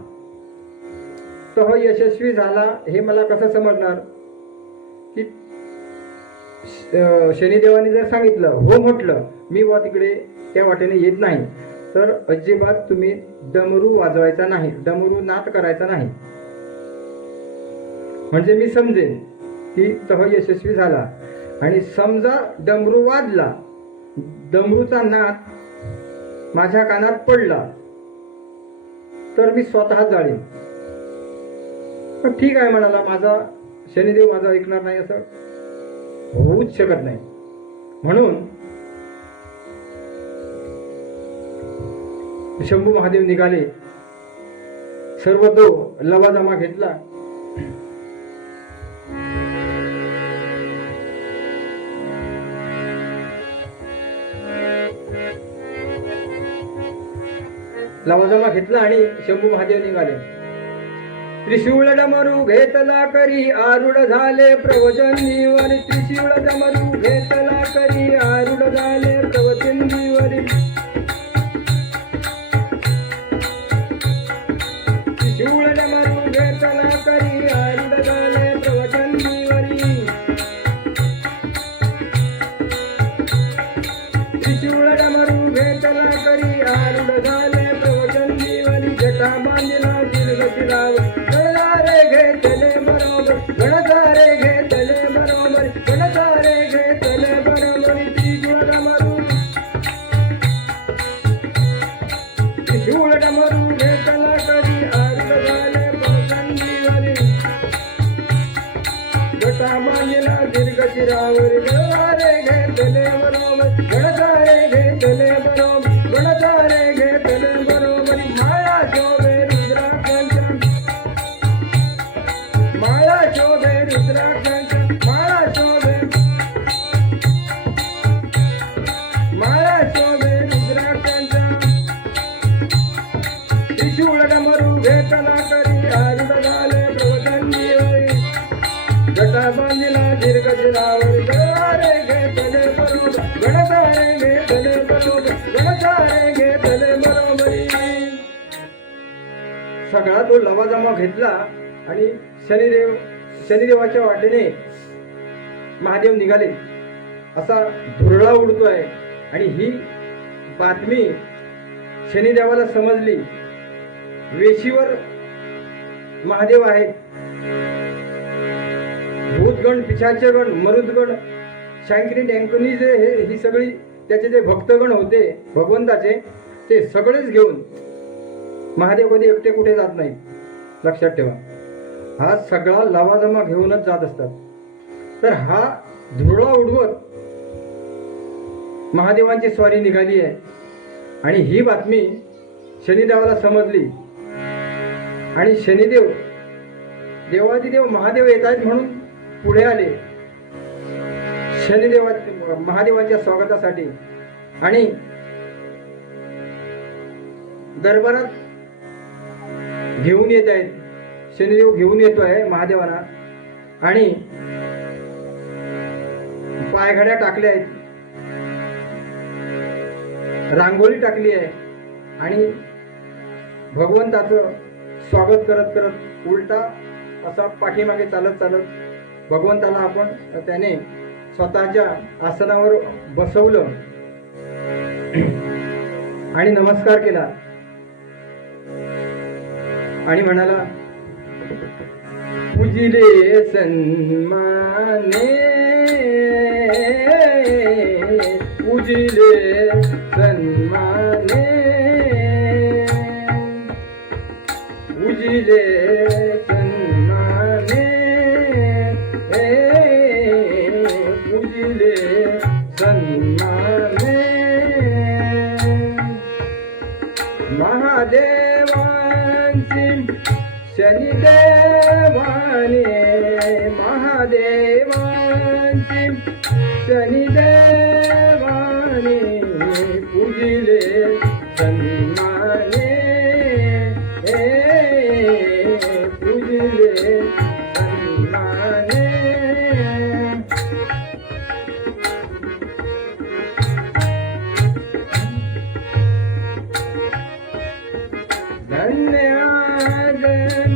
तह यशस्वी झाला हे मला कसं समजणार? की शनिदेवाने जर सांगितलं, हो म्हटलं, मी वा तिकडे त्या वाटेने येत नाही, तर अजिबात तुम्ही डमरू वाजवायचा नाही, डमरू नाद करायचा नाही. म्हणजे मी समजेन की तह यशस्वी झाला. आणि समजा डमरू वाजला, डमरूचा नाद माझ्या कानात पडला, तर मी स्वतः जाळीन. पण ठीक आहे म्हणाला, माझा शनिदेव माझा ऐकणार नाही असं होऊच शकत नाही. म्हणून शंभू महादेव निघाले. सर्व तो लवाजमा घेतला. लवाजमा घेतला आणि शंभू महादेव निघाले. त्रिशूळ डमरू घेतला करी आरूढ झाले प्रवचंदीवर. त्रिशूळ डमरू घेतला करी आरूढ झाले प्रवचंदीवर. त्रिशूळ डमरू घेतला करी आरूढ झाले प्रवचंदीवरी. त्रिशूळ डमरू घेतला करी आरूढ झाले प्रवचंदीवरी. जटा बांधला दीर्घशिरावर गणधारे घेतले बरोबर. गणधारे घेतले बरोबर. गणधारे घेतले बरोबर. त्रिशूळ डमरू त्रिशूळ डमरू घेतला करी आरूढ झाले प्रवचंदीवरी. जटा बांधला दीर्घशिरावर गणधारे घेतले बरोबर. गणधारे घेतले बरोबर. गणधारे घेतले बरोबर. माळा शोभे रुद्राक्षांच्या. माळा शोभे रुद्राक्षांच्या. माळा शोभे. माळा शोभे रुद्राक्षांच्या. त्रिशूळ डमरू घेतला करी आरूढ झाले प्रवचंदीवरी. जटा बांधिला दीर्घशिरावर गणधारे घेतले बरोबर. गणधारे घेतले बरोबर. गणधारे घेतले बरोबरी. सगळा तो लवाजमा घेतला आणि शनिदेवाच्या वाटेने महादेव निघाले. असा धुरळा उडतोय आणि ही बातमी शनिदेवाला समजली. वेशीवर महादेव आहेत. भूतगण, पिशाचगण, मरुदगण, शंकरी टँकनी जे ही सगळी त्याचे जे भक्तगण होते भगवंताचे, ते सगळेच घेऊन, महादेव कधी एकटे कुठे जात नाही, लक्षात ठेवा. हा सगळा लवाजमा घेऊनच जात असतात. तर हा धुरळा उडवत महादेवांची स्वारी निघाली आहे. आणि ही बातमी शनिदेवाला समजली आणि शनिदेव, देवादिदेव महादेव येत आहेत म्हणून पुढे आले महादेवाच्या स्वागतासाठी. आणि दरबारात घेऊन येत आहेत. शनिदेव घेऊन येतोय महादेवाला आणि पायघड्या टाकल्या आहेत, रांगोळी टाकली आहे आणि भगवंताचं स्वागत करत करत उलटा असा पाठीमागे चालत चालत भगवंताला आपण त्याने स्वतःच्या आसनावर बसवलं आणि नमस्कार केला आणि म्हणाला, पूजिले सन्माने पूजिले सन्माने पूजिले सन्माने पूजिले सन्माने महादेवांची शनिदेवाने महादेवांची शनिदेवाने पूजिले सन्माने पूजिले सन्माने धन्यवाद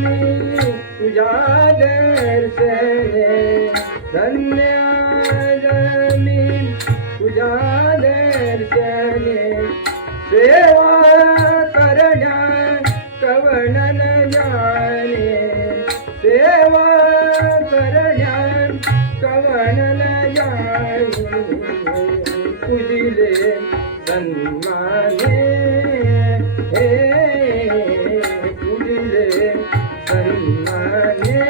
मी तुझ्या दर्शने धन्यवाद मी तुझ्या दर्शने सेवा करण्या कवण न जाणे सेवा करण्या कवण न जाणे पूजिले सन्माने पूजिले सन्माने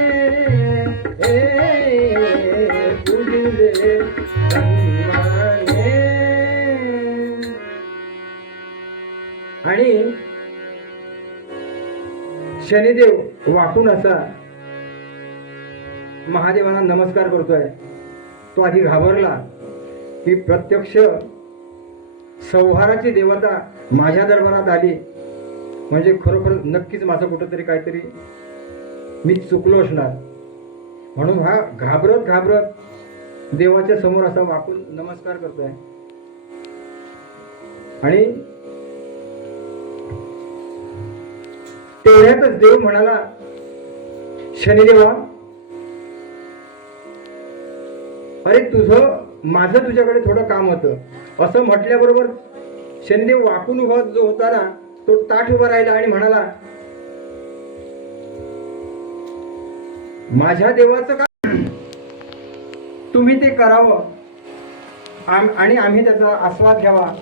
पूजिले सन्माने आणि शनिदेव वाकून असा महादेवांना नमस्कार करतोय. तो आधी घाबरला की प्रत्यक्ष संहाराची देवता माझ्या दरबारात आली म्हणजे खरोखर नक्कीच माझं कुठंतरी काहीतरी मी चुकलो असणार, म्हणून हा घाबरत घाबरत देवाच्या समोर असा वाकून नमस्कार करतोय. आणि तेवढ्यातच देव म्हणाला, शनिदेवा अरे माझं तुझ्याकडे थोडं काम होतं. असं म्हटल्याबरोबर शनिदेव वाकून उभा जो होता ना तो ताठ उभा राहिला आणि म्हणाला, माझ्या देवाचं काम तुम्ही ते करावं आणि आम्ही त्याचा आस्वाद घ्यावा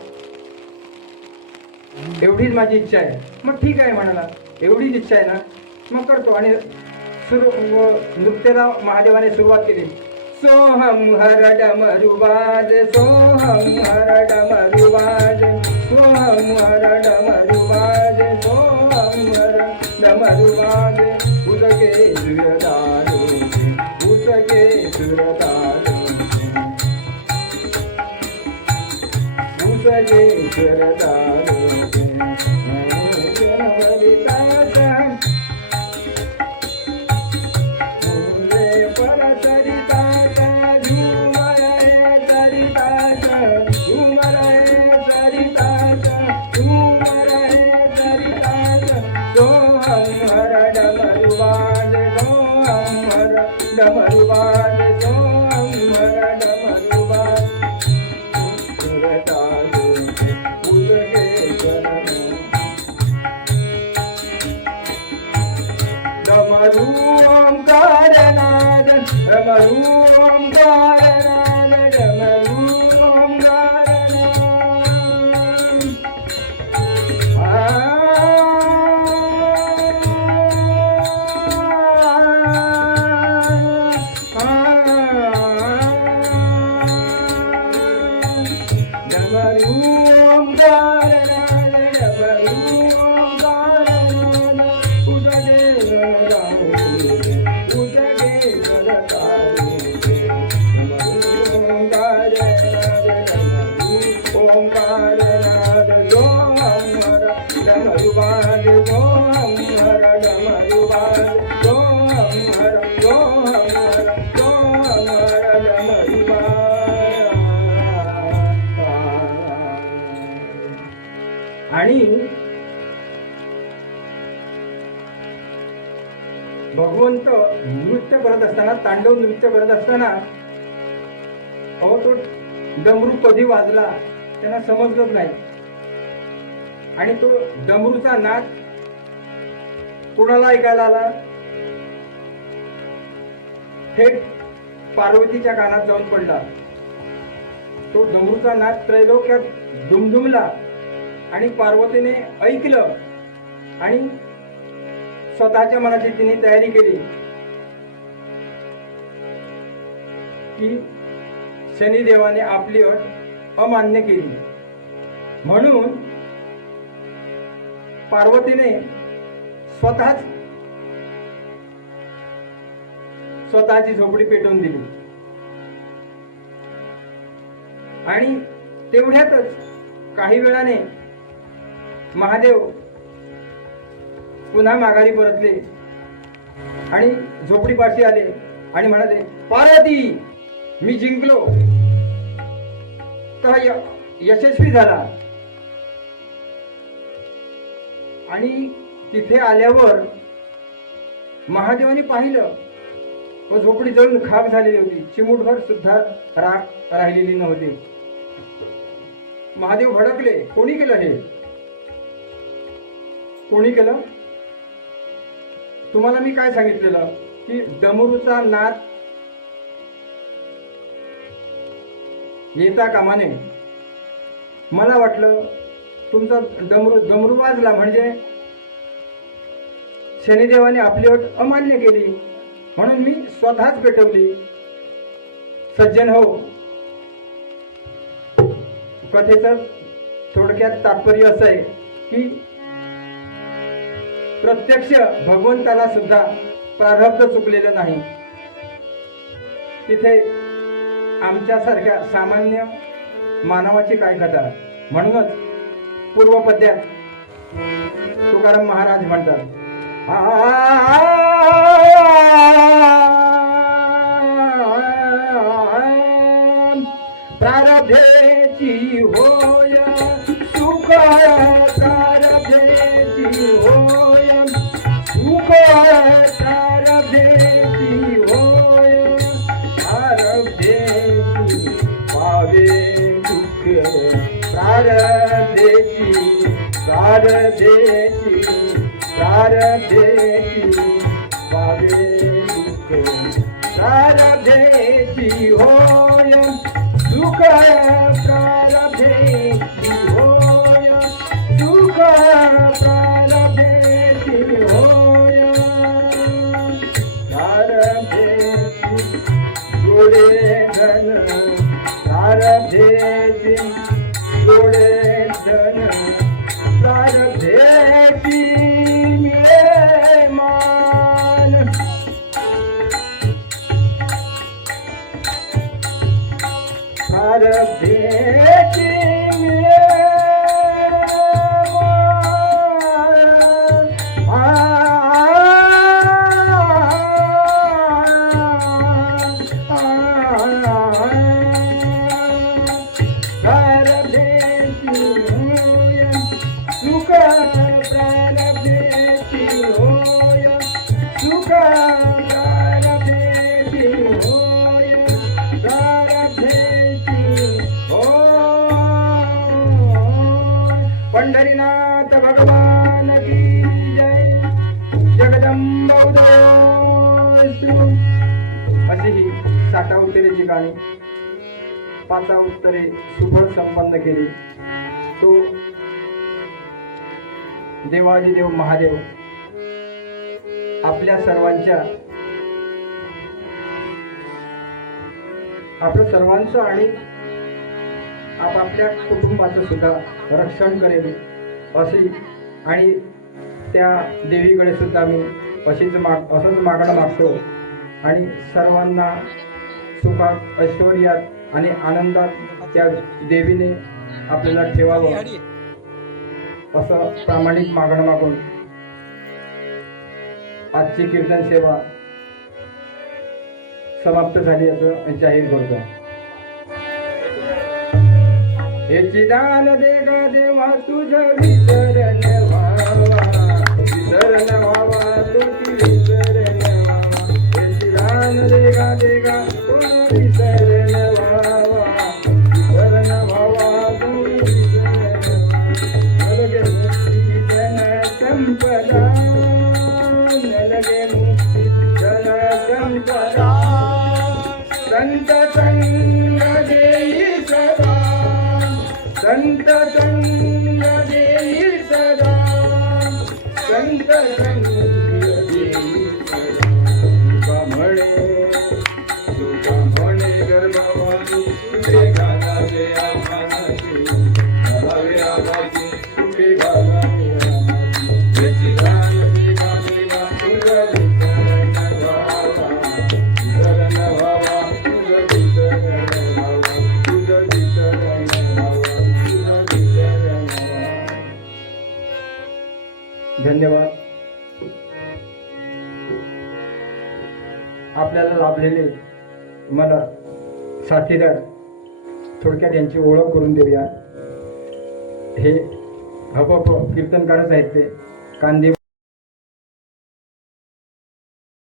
एवढीच माझी इच्छा आहे. मग ठीक आहे म्हणाला, एवढीच इच्छा आहे ना मग करतो. आणि नृत्याला महादेवाने सुरुवात केली. सोहम हर डमरुबाज सोहम हर डमरुबाज सोहम हर डमरुबाज सोहम हर डमरुबाज उसके सुरतारो उसके सुरतारो उसके सुरतारो डमरुबाज सोहम हर डमरुबाज सुरतारो उसके सुरतारो डमरू ओंकारनाद डमरू ओंकारनाद डमरू ओंकारनाद आणि भगवंत नृत्य करत असताना, तांडव नृत्य करत असताना अहो तो डमरू कधी वाजला त्यांना समजलंच नाही. आणि तो डमरूचा नाद कुणाला ऐकायला आला? थेट पार्वतीच्या कानात जाऊन पडला. तो डमरूचा नाद त्रैलोक्यात दुमदुमला आणि पार्वतीने ऐकलं आणि स्वतःच्या मनाची तिने तयारी केली की शनिदेवाने आपली अट अमान्य केली, म्हणून पार्वतीने स्वतःची झोपडी पेटवून दिली. आणि तेवढ्यातच काही वेळाने महादेव पुन्हा माघारी परतले आणि झोपडीपाशी आले आणि म्हणाले, पार्वती, मी जिंकलो. तर यशस्वी झाला. आणि तिथे आल्यावर महादेवाने पाहिलं व झोपडी जळून खाक झालेली होती. चिमूटभर सुद्धा राख राहिलेली नव्हती. महादेव भडकले, कोणी केलं हे? कोणी केलं? तुम्हाला मी काय सांगितलेलं की डमरूचा नाद येता कामा नये. मला वाटलं तुमचा डमरू वाजला म्हणजे शनिदेवाने आपली अट अमान्य केली, म्हणून मी स्वतःच पेटवली. सज्जन हो, कथेचं थोडक्यात तात्पर्य असं आहे की प्रत्यक्ष भगवंताला सुद्धा प्रारब्ध चुकलेलं नाही. तिथे आमच्यासारख्या सामान्य मानवाची काय कथा. म्हणूनच पूर्वपद्यात तुकाराम महाराज म्हणतात, प्रारब्धेची होय सुख, प्रारब्धेची होय सुख, प्रारब्धेची होय प्रारब्धेची पावे दुःख, प्रारब्धेची प्रारब्धेची प्रारब्धेची पावे दुःख, प्रारब्धेची होय सुख, प्रारब्धेची होय सुख, प्रारब्धेची होय प्रारब्धेची जोडे धन, प्रारब्धेची जोडे धन, प्रारब्धेची मिळे मान, प्रारब्धेची मिळे पंढरीनाथ भगवान की जय. जगदंब उदयस्तु. अशी ही 60 उत्तरेची गाणी 5 उत्तरे सुफळ संपन्न केली. तो देवादिदेव महादेव आपल्या सर्वांच्या, आपल्या सर्वांचं आणि आपापल्या कुटुंबाचं सुद्धा रक्षण करेल अशी, आणि त्या देवीकडे सुद्धा मी असंच मागणं मागतो. आणि सर्वांना सुखात, ऐश्वर्यात आणि आनंदात त्या देवीने आपल्याला ठेवावं असं प्रामाणिक मागणं मागून आजची कीर्तन सेवा समाप्त झाली असं जाहीर करतो. याची दान दे गा देवा तुझं विसरण व्हावा, विसरण व्हावा तुझी विसरण व्हावा. याची दान दे गा तुझं विसरण व्हावा, विसरण व्हावा तुझी विसरण व्हावा. नलगे मुक्ती जन संपदा, नलगे मुक्ती जन संपदा. संत संग देई सदा. म्हणे गर्भवानी सुखे घालावे आम्हासी, घालावे आम्हासी, सुखे घालावे आम्हासी. त्याची जानवी मागेवा तुझ विसरण व्हावा, विसरण व्हावा, तुझ विसरण व्हावा, तुझ विसरण व्हावा, तुझ विसरण व्हावा. धन्यवाद. आपल्याला लाभलेले मला साथीदार थोडक्यात यांची ओळख करून देऊया. हे हप कीर्तनकारच आहेत ते कांदे